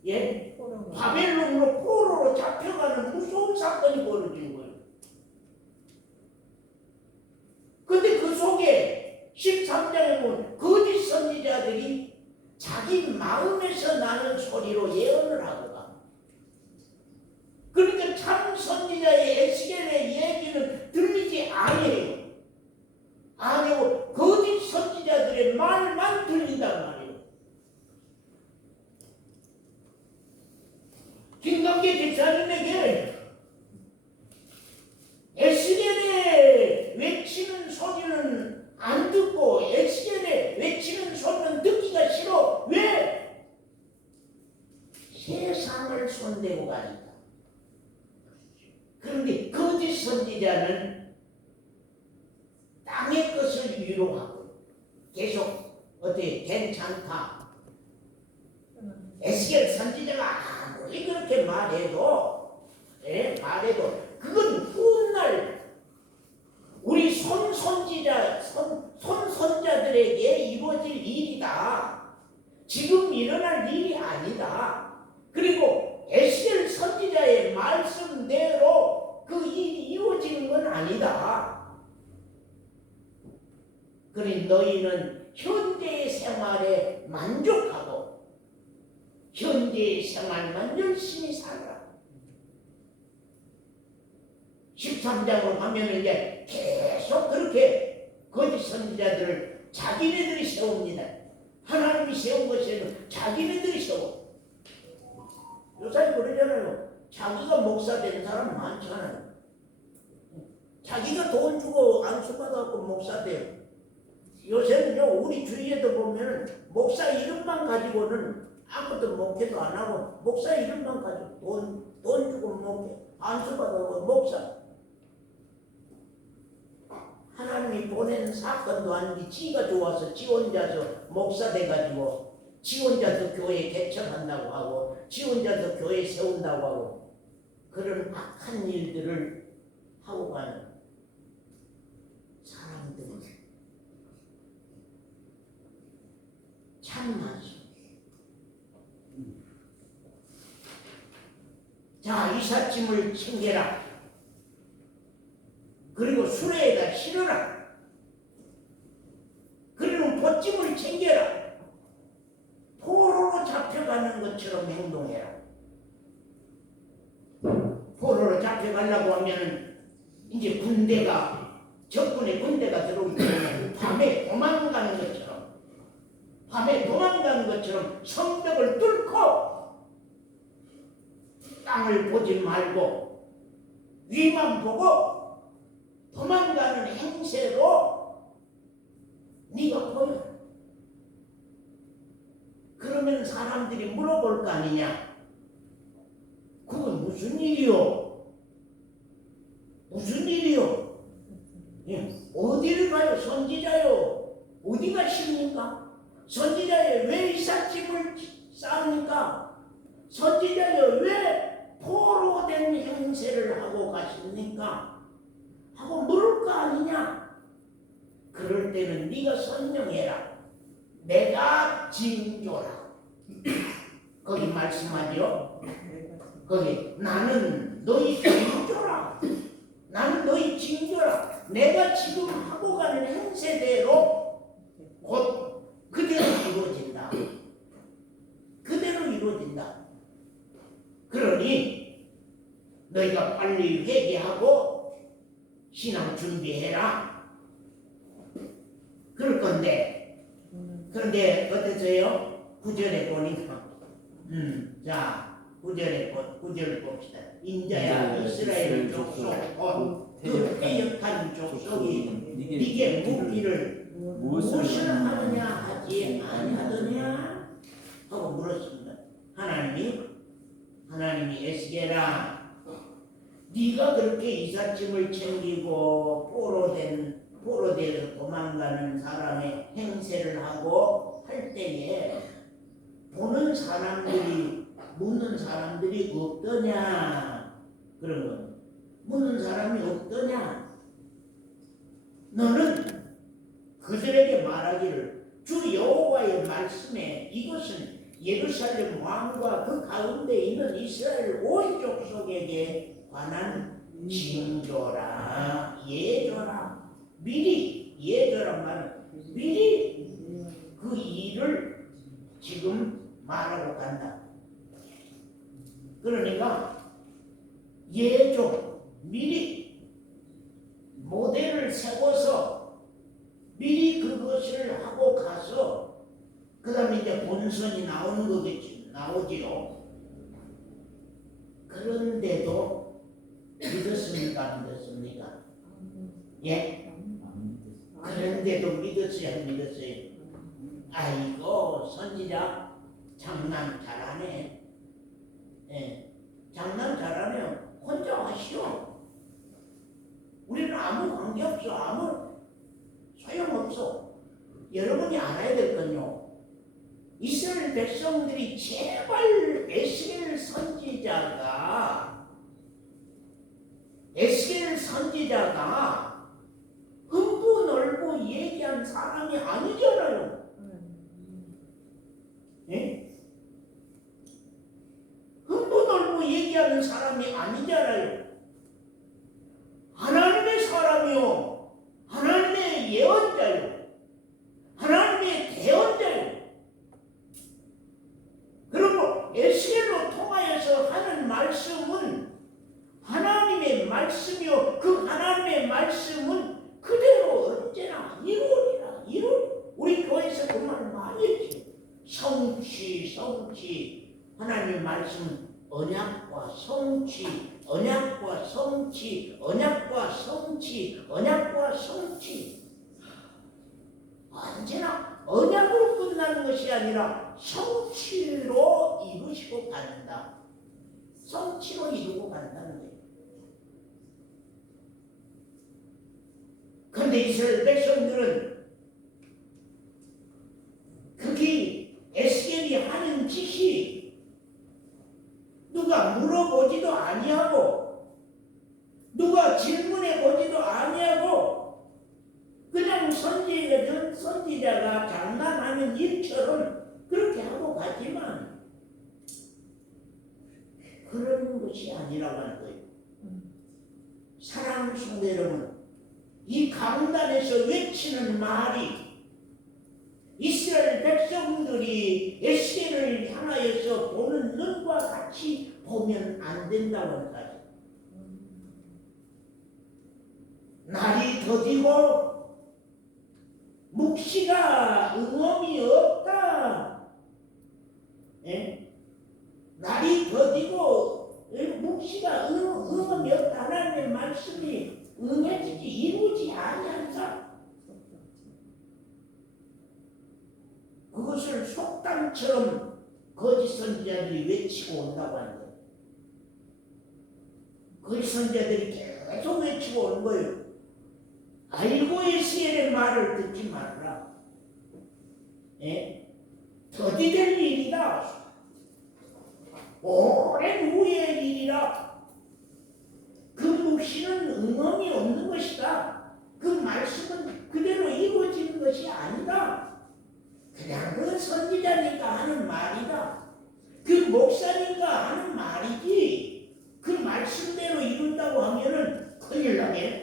예? 바벨론으로 포로로 잡혀가는 무서운 사건이 벌어진 거예요. 근데 그 속에 13장에 보면 거짓 선지자들이 자기 마음에서 나는 소리로 예언을 하고 가. 그러니까 참 선지자의 에스겔의 얘기는 들리지 아니에요. 아니고 거짓 선지자들의 말만 들린단 말이에요. 김광계 집사님에게 에스겔의 외치는 소리는 안 듣고 에스겔의 외치는 소리는 듣기가 싫어. 왜? 세상을 손대고 가니까. 그런데 거짓 선지자는 땅의 것을 위로하고 계속 어떻게 괜찮다. 에스겔 선지자가 아무리 그렇게 말해도 그건 훗날 우리 손선자들에게 이루어질 일이다. 지금 일어날 일이 아니다. 그리고 에스겔 선지자의 말씀대로 그 일이 이루어지는 건 아니다. 그러니 너희는 현재의 생활에 만족하고 현재의 생활만 열심히 살아라. 13장으로 가면 이제 계속 그렇게 거짓 선지자들을 자기네들이 세웁니다. 하나님이 세운 것이 아니라 자기네들이 세워. 요새 그러잖아요. 자기가 목사 된 사람 많잖아요. 자기가 돈 주고 안수받아갖고 목사 돼요. 요새는요, 우리 주위에도 보면은 목사 이름만 가지고는 아무것도 목회도 안 하고 목사 이름만 가지고 돈 주고 목회, 안수받아갖고 목사. 하나님이 보낸 사건도 아닌데 지가 좋아서 지 혼자서 목사 돼가지고 지 혼자서 교회 개척한다고 하고 지 혼자서 교회 세운다고 하고 그런 악한 일들을 하고 가는 사람들이 참 많습니다. 자, 이삿짐을 챙겨라. 그리고 수레에다 실어라. 그리고 보찜을 챙겨라. 포로로 잡혀가는 것처럼 행동해라. 포로로 잡혀가려고 하면 이제 적군의 군대가 들어오기 때문에 밤에 도망가는 것처럼 성벽을 뚫고 땅을 보지 말고 위만 보고 도망가는 행세로 네가 보여. 그러면 사람들이 물어볼 거 아니냐. 그건 무슨 일이요? 무슨 일이요? 예, 어디를 가요? 선지자요. 어디 가십니까? 선지자요. 왜 이삿짐을 싸웁니까? 선지자요. 왜 포로 된 행세를 하고 가십니까? 하고 물을 거 아니냐? 그럴 때는 네가 설명해라. 내가 징조라. 거기 말씀하죠. 거기 나는 너희 징조라. 나는 너희 징조라. 내가 지금 하고 가는 행세대로 곧 그대로 이루어진다. 그대로 이루어진다. 그러니 너희가 빨리 회개하고 신앙 준비해라. 그럴 건데, 그런데 어떠세요? 9절에 보니까, 자, 9절을 봅시다. 인자야 이스라엘 족속 곧 그 패역한 족속이 네게 묻기를 무엇을 하느냐 하지 아니하더냐 하고 물었습니다. 하나님이 에스겔아, 네가 그렇게 이삿짐을 챙기고 포로되어 도망가는 사람의 행세를 하고 할 때에 보는 사람들이 묻는 사람들이 없더냐? 그런 거. 묻는 사람이 없더냐? 너는 그들에게 말하기를 주 여호와의 말씀에 이것은 예루살렘 왕과 그 가운데 있는 이스라엘 온 족속에게 관한 징조라. 예조라. 미리 예조란 말은 미리 그 일을 지금 말하고 간다. 그러니까 예조, 미리 모델을 세워서 미리 그것을 하고 가서 그 다음에 이제 본선이 나오는 거겠지. 나오지요. 그런데도 믿었습니까? 안 믿었습니까? 예? 그런데도 믿었어요? 안 믿었어요? 아이고 선지자 장난 잘하네. 예, 장난 잘하네요. 혼자 하시오. 우리는 아무 관계없어. 아무 소용없어. 여러분이 알아야 될 건요, 이스라엘 백성들이 제발 에스겔 선지자가 흥부 넓고 얘기한 사람이 아니잖아요. 예? 흥부 넓고 얘기하는 사람이 아니잖아요. 하나님의 사람이요, 하나님의 예언자요, 하나님의 대언자요. 그리고 에스겔로 통하여서 하는 말씀은 하나님의 말씀이요, 그 하나님의 말씀은 그대로 언제나 이루리라. 우리 교회에서 그 말 많이 했지. 성취. 하나님의 말씀은 언약과 성취. 언제나 언약으로 끝나는 것이 아니라 성취로 이루시고 간다. 성취로 이루고 간다는 거예요. 그런데 이스라엘 백성들은 그게 에스겔이 하는 짓이 누가 물어보지도 아니하고 누가 질문해 보지도 아니하고 그냥 선지자가 장난하는 일처럼 그렇게 하고 가지만 그런 것이 아니라고 하는 거예요. 사랑하는 성도 여러분, 이 강단에서 외치는 말이 이스라엘 백성들이 에스겔을 향하여서 보는 눈과 같이 보면 안 된다고 하는 거예요. 날이 더디고 묵시가 응엄이 없다. 예? 날이 더디고 묵시가 응엄이 없다. 하나님의 말씀이 응해지지 이루지 아니한다. 그것을 속담처럼 거짓 선지자들이 외치고 온다고 하는 거예요. 거짓 선지자들이 계속 외치고 오는 거예요. 알고 에스겔의 말을 듣지 말라. 예? 더디될 일이다. 오랜 후의 일이라. 그 묵시는 응엄이 없는 것이다. 그 말씀은 그대로 이루어지는 것이 아니다. 그냥 그 선지자니까 하는 말이다. 그 목사니까 하는 말이지. 그 말씀대로 이룬다고 하면은 큰일 나게.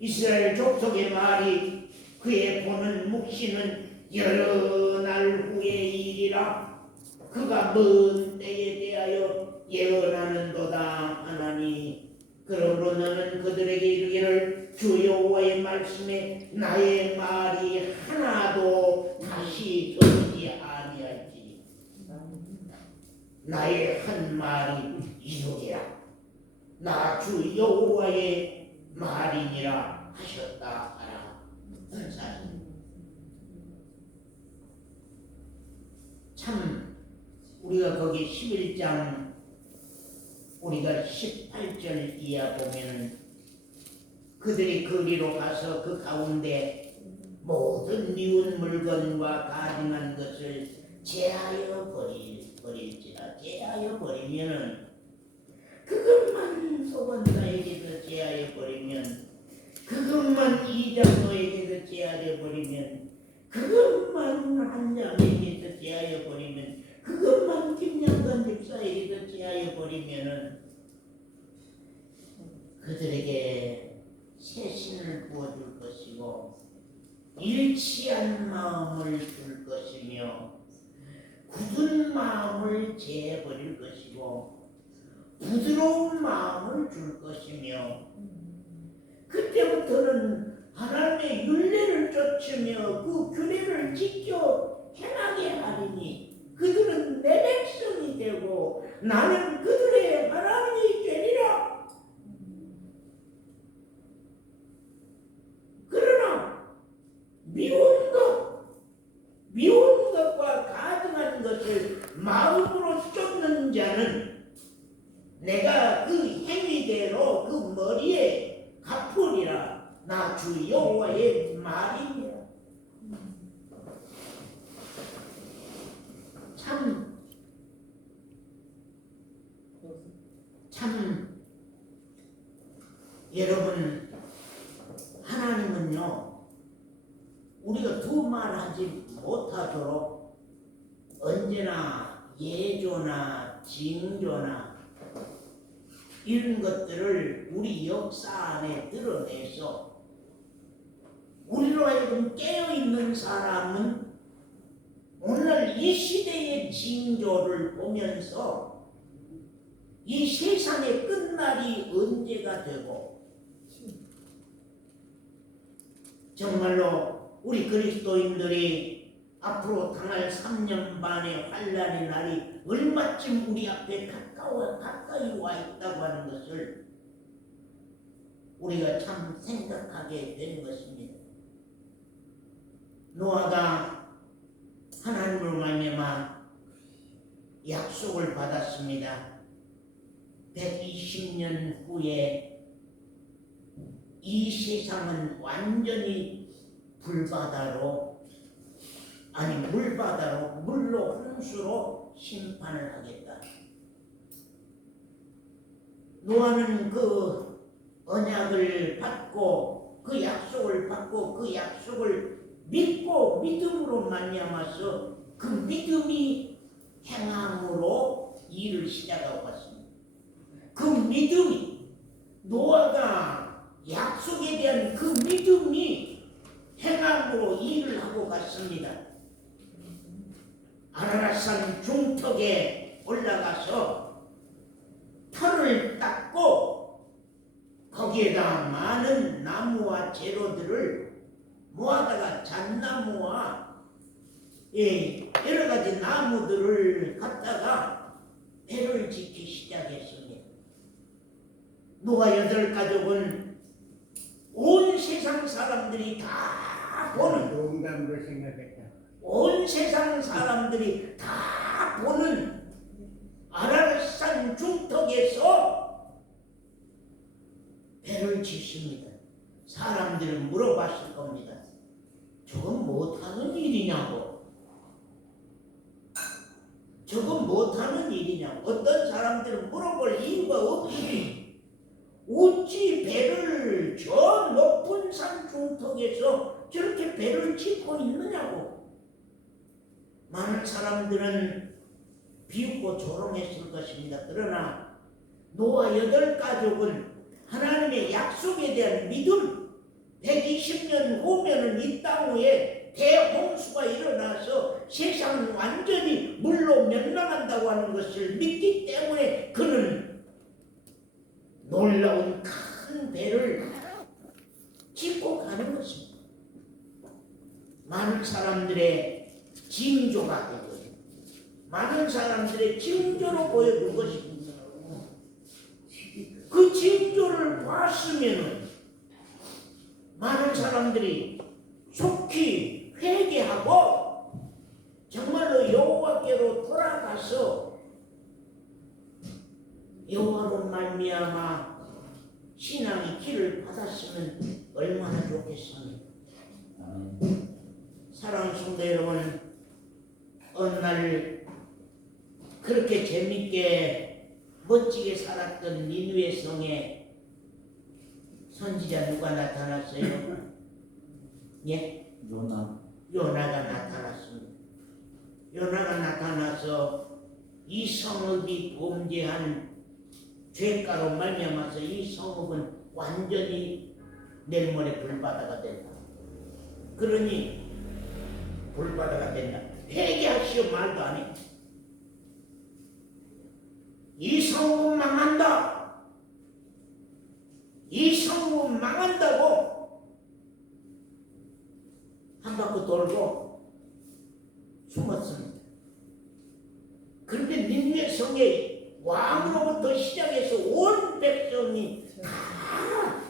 이스라엘 족속의 말이 그의 보는 묵시는 여러 날 후의 일이라. 그가 먼 때에 대하여 예언하는도다 하나니 그러므로 너는 그들에게 이르기를 주 여호와의 말씀에 나의 말이 하나도 다시 들리지 아니할지. 한 말이 이루리라. 나 주 여호와의 말이니라 하셨다 하라. 하는 사실. 참 우리가 거기 11장 우리가 18절 이하 보면은 그들이 거기로 가서 그 가운데 모든 미운 물건과 가증한 것을 제하여 버릴지라. 제하여 버리면은 그것만 소관사에게서 제하여 버리면, 그것만 이장로에게서 제하여 버리면, 그것만 한장에게서 제하여 버리면, 그것만 김양관 집사에게서 제하여 버리면은 그들에게 새 신을 부어줄 것이고 일치한 마음을 줄 것이며 굳은 마음을 제해버릴 것이고 부드러운 마음을 줄 것이며, 그때부터는 하나님의 율례를 쫓으며 그 규례를 지켜 행하게 하리니 그들은 내 백성이 되고 나는 그들의 하나님이 되리라. 그러나 미운 것과 가증한 것을 마음으로 쫓는 자는 내가 그 행위대로 그 머리에 갚으리라. 나 주 여호와의 말이니라. 참 여러분, 하나님은요 우리가 두말하지 못하도록 언제나 예조나 징조나 이런 것들을 우리 역사 안에 드러내서 우리로 하여금 깨어있는 사람은 오늘날 이 시대의 징조를 보면서 이 세상의 끝날이 언제가 되고 정말로 우리 그리스도인들이 앞으로 당할 3년 반의 환란의 날이 얼마쯤 우리 앞에 가까이 와 있다고 하는 것을 우리가 참 생각하게 되는 것입니다. 노아가 하나님으로 말미암아 약속을 받았습니다. 120년 후에 이 세상은 완전히 물로 홍수로 심판을 하겠다. 노아는 그 언약을 받고 그 약속을 받고 그 약속을 믿고 믿음으로 말미암아서 그 믿음이 행함으로 일을 시작하고 갔습니다. 그 믿음이, 노아가 약속에 대한 그 믿음이 행함으로 일을 하고 갔습니다. 아라랏산 중턱에 올라가서 터를 닦고 거기에다 많은 나무와 재료들을 모아다가 잣나무와 여러 가지 나무들을 갖다가 배를 짓기 시작했습니다. 노아 8가족은 온 세상 사람들이 다 보는, 농담으로 생각했다. 온 세상 사람들이 다 보는 아라랏산 중턱에서 배를 짓습니다. 사람들은 물어봤을 겁니다. 저건 못하는 일이냐고. 저건 못하는 일이냐고. 어떤 사람들은 물어볼 이유가 없이 어찌 배를 저 높은 산 중턱에서 저렇게 배를 짓고 있느냐고. 많은 사람들은 비웃고 조롱했을 것입니다. 그러나 노아 8가족은 하나님의 약속에 대한 믿음, 120년 후면은 이 땅 위에 대홍수가 일어나서 세상은 완전히 물로 멸망한다고 하는 것을 믿기 때문에 그는 놀라운 큰 배를 짓고 가는 것입니다. 많은 사람들의 징조가 되고 많은 사람들의 징조로 보여준 것입니다. 그 징조를 봤으면 많은 사람들이 속히 회개하고 정말로 여호와께로 돌아가서 여호와로 말미암아 신앙의 길을 받았으면 얼마나 좋겠습니까? 아멘. 사랑하는 성도 여러분, 어느 날 그렇게 재밌게 멋지게 살았던 니느웨 성에 선지자 누가 나타났어요? 예? 요나가 나타났습니다. 요나가 나타나서 이 성읍이 범죄한 죄가로 말미암아서 이 성읍은 완전히 내일 모레 불바다가 된다. 그러니 불바다가 된다. 회개하시오 말도 안 해. 이 성읍은 망한다. 이 성읍은 망한다고 한 바퀴 돌고 숨었습니다. 그런데 니느웨 성의 왕으로부터 시작해서 온 백성이 다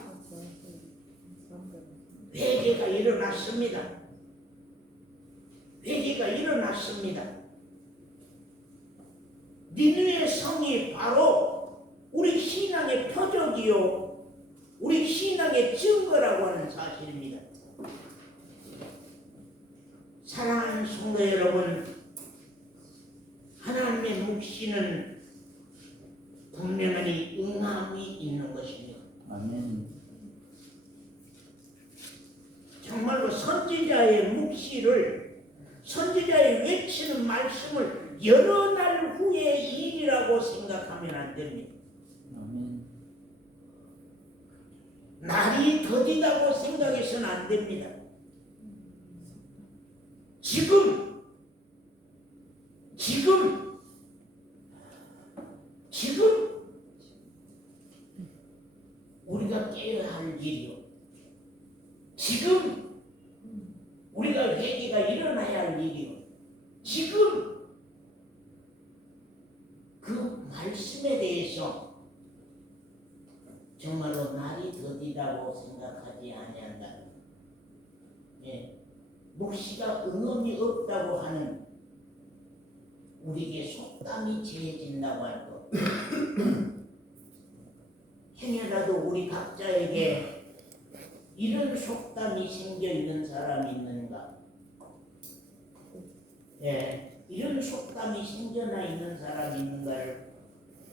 회개가 일어났습니다. 회개가 일어났습니다. 니느웨 성이 바로 우리 신앙의 표적이요, 우리 신앙의 증거라고 하는 사실입니다. 사랑하는 성도 여러분, 하나님의 묵시는 분명히 응함이 있는 것입니다. 아멘. 정말로 선지자의 묵시를, 선지자의 외치는 말씀을 여러 날 후의 일이라고 생각하면 안 됩니다. 아멘. 날이 더디다고 생각해서는 안 됩니다. 지금 우리가 깨어야 할 일이요. 지금 우리가 회개가 일어나야 할 일이요. 지금 그 말씀에 대해서 정말로 날이 더디다고 생각하지 아니한다. 예. 묵시가 응음이 없다고 하는 우리에게 속담이 지어진다고 할 것. 행여라도 우리 각자에게 이런 속담이 생겨 있는 사람이 있는가? 예, 이런 속담이 생겨나 있는 사람이 있는가를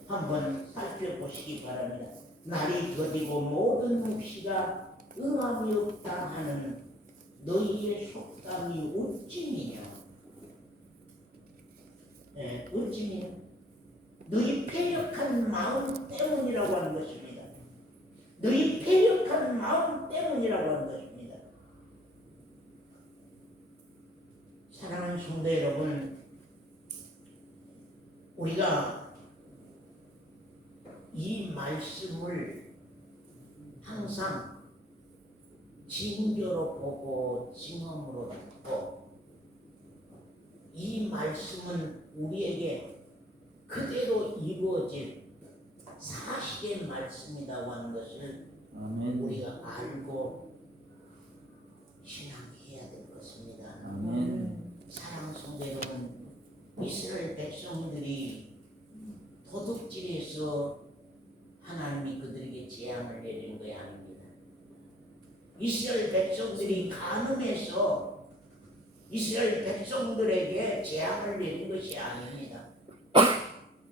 한번 살펴보시기 바랍니다. 날이 더디고 모든 묵시가 응함이 없다 하는 너희의 속담이 어찌미냐? 예, 어찌미냐? 너희 패역한 마음 때문이라고 하는 것입니다. 너희 패역한 마음 때문이라고 하는 것입니다. 사랑하는 성도 여러분, 우리가 이 말씀을 항상 징조로 보고 증언으로 듣고, 이 말씀은 우리에게 그대로 이루어질 사실의 말씀이라고 하는 것을 아멘. 우리가 알고 신앙해야 될 것입니다. 아멘. 사랑하는 성도 여러분, 이스라엘 백성들이 도둑질해서 하나님이 그들에게 재앙을 내리는 것이 아닙니다. 이스라엘 백성들이 간음해서 이스라엘 백성들에게 재앙을 내린 것이 아닙니다.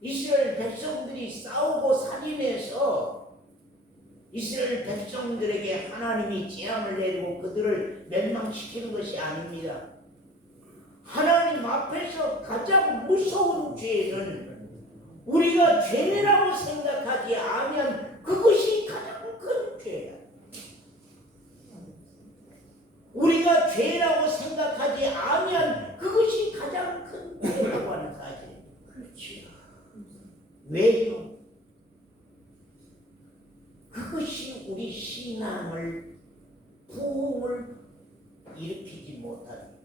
이스라엘 백성들이 싸우고 살인해서 이스라엘 백성들에게 하나님이 재앙을 내리고 그들을 멸망시키는 것이 아닙니다. 하나님 앞에서 가장 무서운 죄는 우리가 죄라고 생각하지 않으면 그것이 가장 큰 죄야. 우리가 죄라고 생각하지 않으면 그것이 가장 큰 죄라고 하는 사실. 그렇지. 왜요? 그것이 우리 신앙을, 부흥을 일으키지 못하는,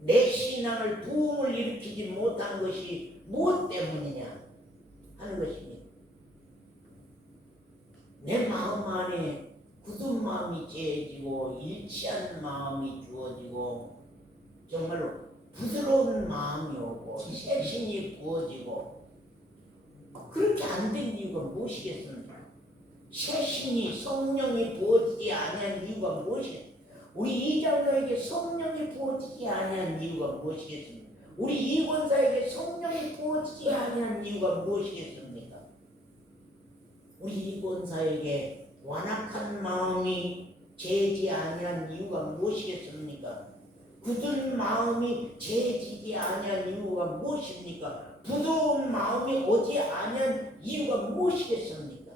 내 신앙 신앙을 부흥을 일으키지 못한 것이 무엇 때문이냐 하는 것입니다. 내 마음 안에 굳은 마음이 재해지고 일치한 마음이 주어지고 정말로 부드러운 마음이 오고 새신이 부어지고 그렇게 안 된 이유가 무엇이겠습니까? 새신이 성령이 부어지지 아니한 이유가 무엇이겠습니까? 우리 이장로에게 성령이 부어지지 아니한 이유가 무엇이겠습니까? 우리 이권사에게 성령이 부어지지 아니한 이유가 무엇이겠습니까? 우리 이권사에게 완악한 마음이 재지 아니한 이유가 무엇이겠습니까? 굳은 마음이 재지지 아니한 이유가 무엇입니까? 부드러운 마음이 오지 아니한 이유가 무엇이겠습니까?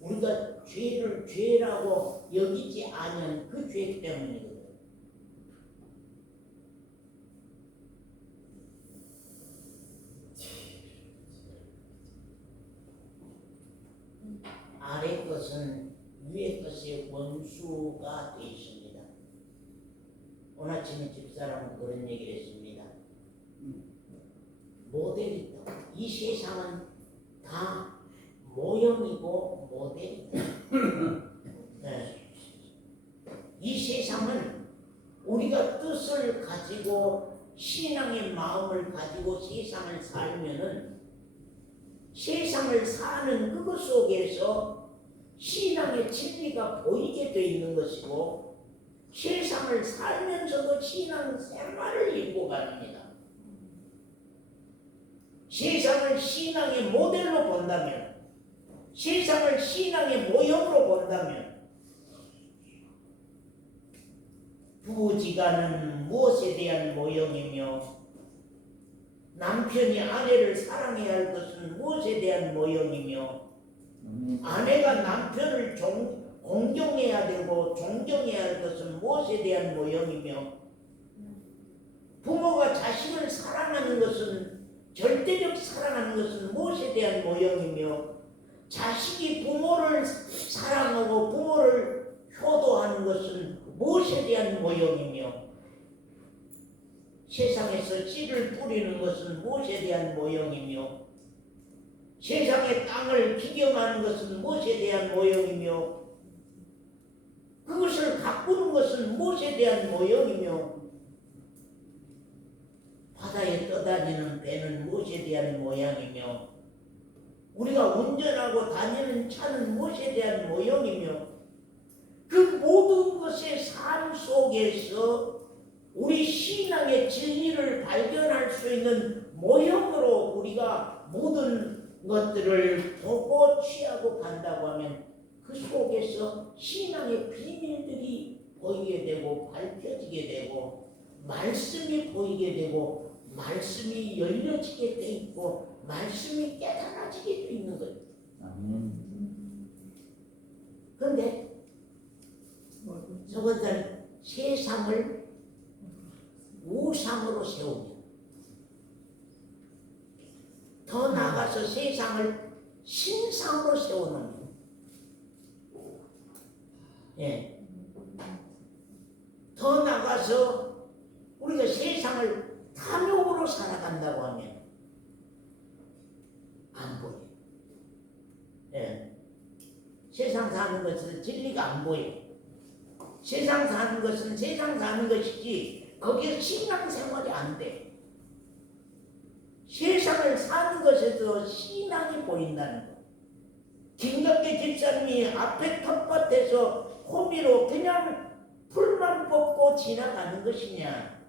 우리가 죄를 죄라고 여기지 아니한 그 죄 때문이거든. 아래 것은 위의 것의 원수가 되어 있습니다. 오늘 아침에 집사람은 그런 얘기를 했습니다. 모델이다. 이 세상은 다 모형이고 모델이다. 네. 이 세상은 우리가 뜻을 가지고 신앙의 마음을 가지고 세상을 살면은 세상을 사는 그것 속에서 신앙의 진리가 보이게 되어 있는 것이고 세상을 살면서도 신앙 생활을 입고 갑니다. 세상을 신앙의 모델로 본다면 세상을 신앙의 모형으로 본다면 부지간은 무엇에 대한 모형이며 남편이 아내를 사랑해야 할 것은 무엇에 대한 모형이며 아내가 남편을 공경해야 되고 존경해야 할 것은 무엇에 대한 모형이며 부모가 자식을 사랑하는 것은 절대적 사랑하는 것은 무엇에 대한 모형이며 자식이 부모를 사랑하고 부모를 효도하는 것은 무엇에 대한 모형이며 세상에서 씨를 뿌리는 것은 무엇에 대한 모형이며 세상의 땅을 기경하는 것은 무엇에 대한 모형이며 그것을 가꾸는 것은 무엇에 대한 모형이며 바다에 떠다니는 배는 무엇에 대한 모양이며 우리가 운전하고 다니는 차는 무엇에 대한 모형이며 그 모든 것의 삶 속에서 우리 신앙의 진리를 발견할 수 있는 모형으로 우리가 모든 것들을 보고 취하고 간다고 하면 그 속에서 신앙의 비밀들이 보이게 되고 밝혀지게 되고 말씀이 보이게 되고 말씀이 열려지게 돼 있고 말씀이 깨달아지게 돼 있는 거예요. 그런데 저것들 세상을 우상으로 세우며 더 나아가서 세상을 신상으로 세우는 거예요. 예. 더 나아가서 우리가 세상을 탐욕으로 살아간다고 하면 안 보여요. 예. 세상 사는 것은 진리가 안 보여요. 세상 사는 것은 세상 사는 것이지 거기에 신앙생활이 안 돼. 세상을 사는 것에서 신앙이 보인다는 거. 김갑계 집사님이 앞에 텃밭에서 호미로 그냥 풀만 뽑고 지나가는 것이냐,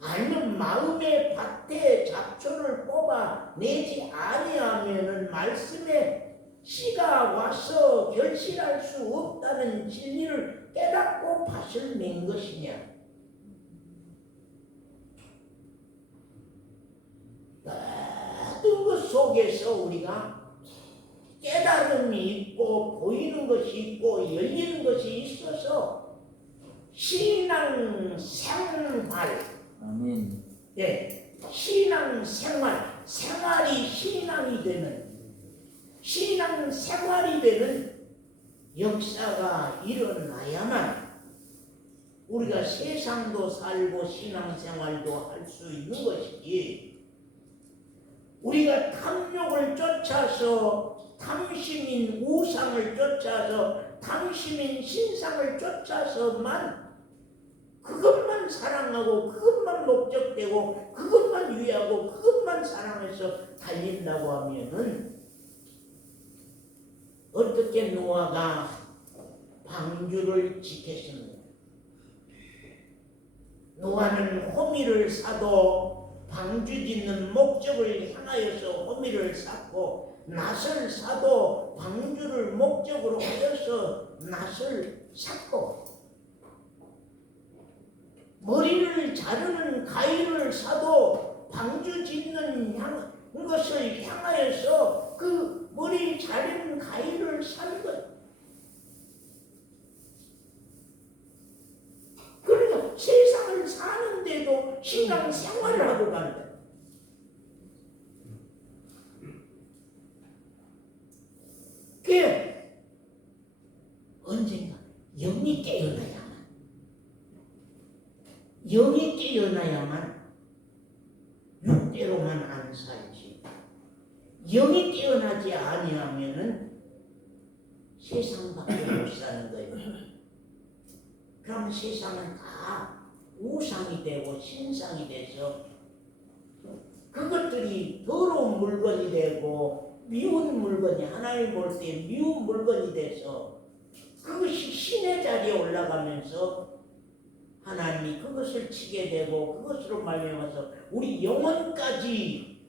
아니면 마음의 밭에 잡초를 뽑아내지 아니하면은 말씀에 씨가 와서 결실할 수 없다는 진리를 깨닫고 밭을 낸 것이냐. 모든 것 속에서 우리가 깨달음이 있고 보이는 것이 있고 열리는 것이 있어서 신앙 생활, 아멘. 네, 신앙 생활, 생활이 신앙이 되는, 신앙 생활이 되는 역사가 일어나야만 우리가 세상도 살고 신앙생활도 할 수 있는 것이지, 우리가 탐욕을 쫓아서 탐심인 우상을 쫓아서 탐심인 신상을 쫓아서만 그것만 사랑하고 그것만 목적되고 그것만 위하고 그것만 사랑해서 달린다고 하면은 어떻게 노아가 방주를 지켰습니까? 노아는 호미를 사도 방주 짓는 목적을 향하여서 호미를 샀고, 낫을 사도 방주를 목적으로 하여서 낫을 샀고, 머리를 자르는 가위를 사도 방주 짓는 것을 향하여서 그 머리 자르는 가위를 산 것. 그러니까 세상을 사는데도 신앙 생활을 하고 간다. 그 언젠가 영이 깨어나야만 육대로만 안 살지. 영이 깨어나지 아니하면은 세상밖에 못 사는 거예요. 그럼 세상은 다 우상이 되고 신상이 돼서 그것들이 더러운 물건이 되고 미운 물건이, 하나님 볼 때 미운 물건이 돼서 그것이 신의 자리에 올라가면서 하나님이 그것을 치게 되고 그것으로 말미암아서 우리 영혼까지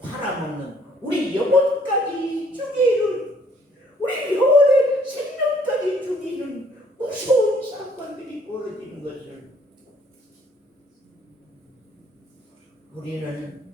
팔아먹는, 우리 영혼까지 죽이는, 우리 영혼의 생명까지 죽이는 무서운 사건들이 벌어지는 것을 우리는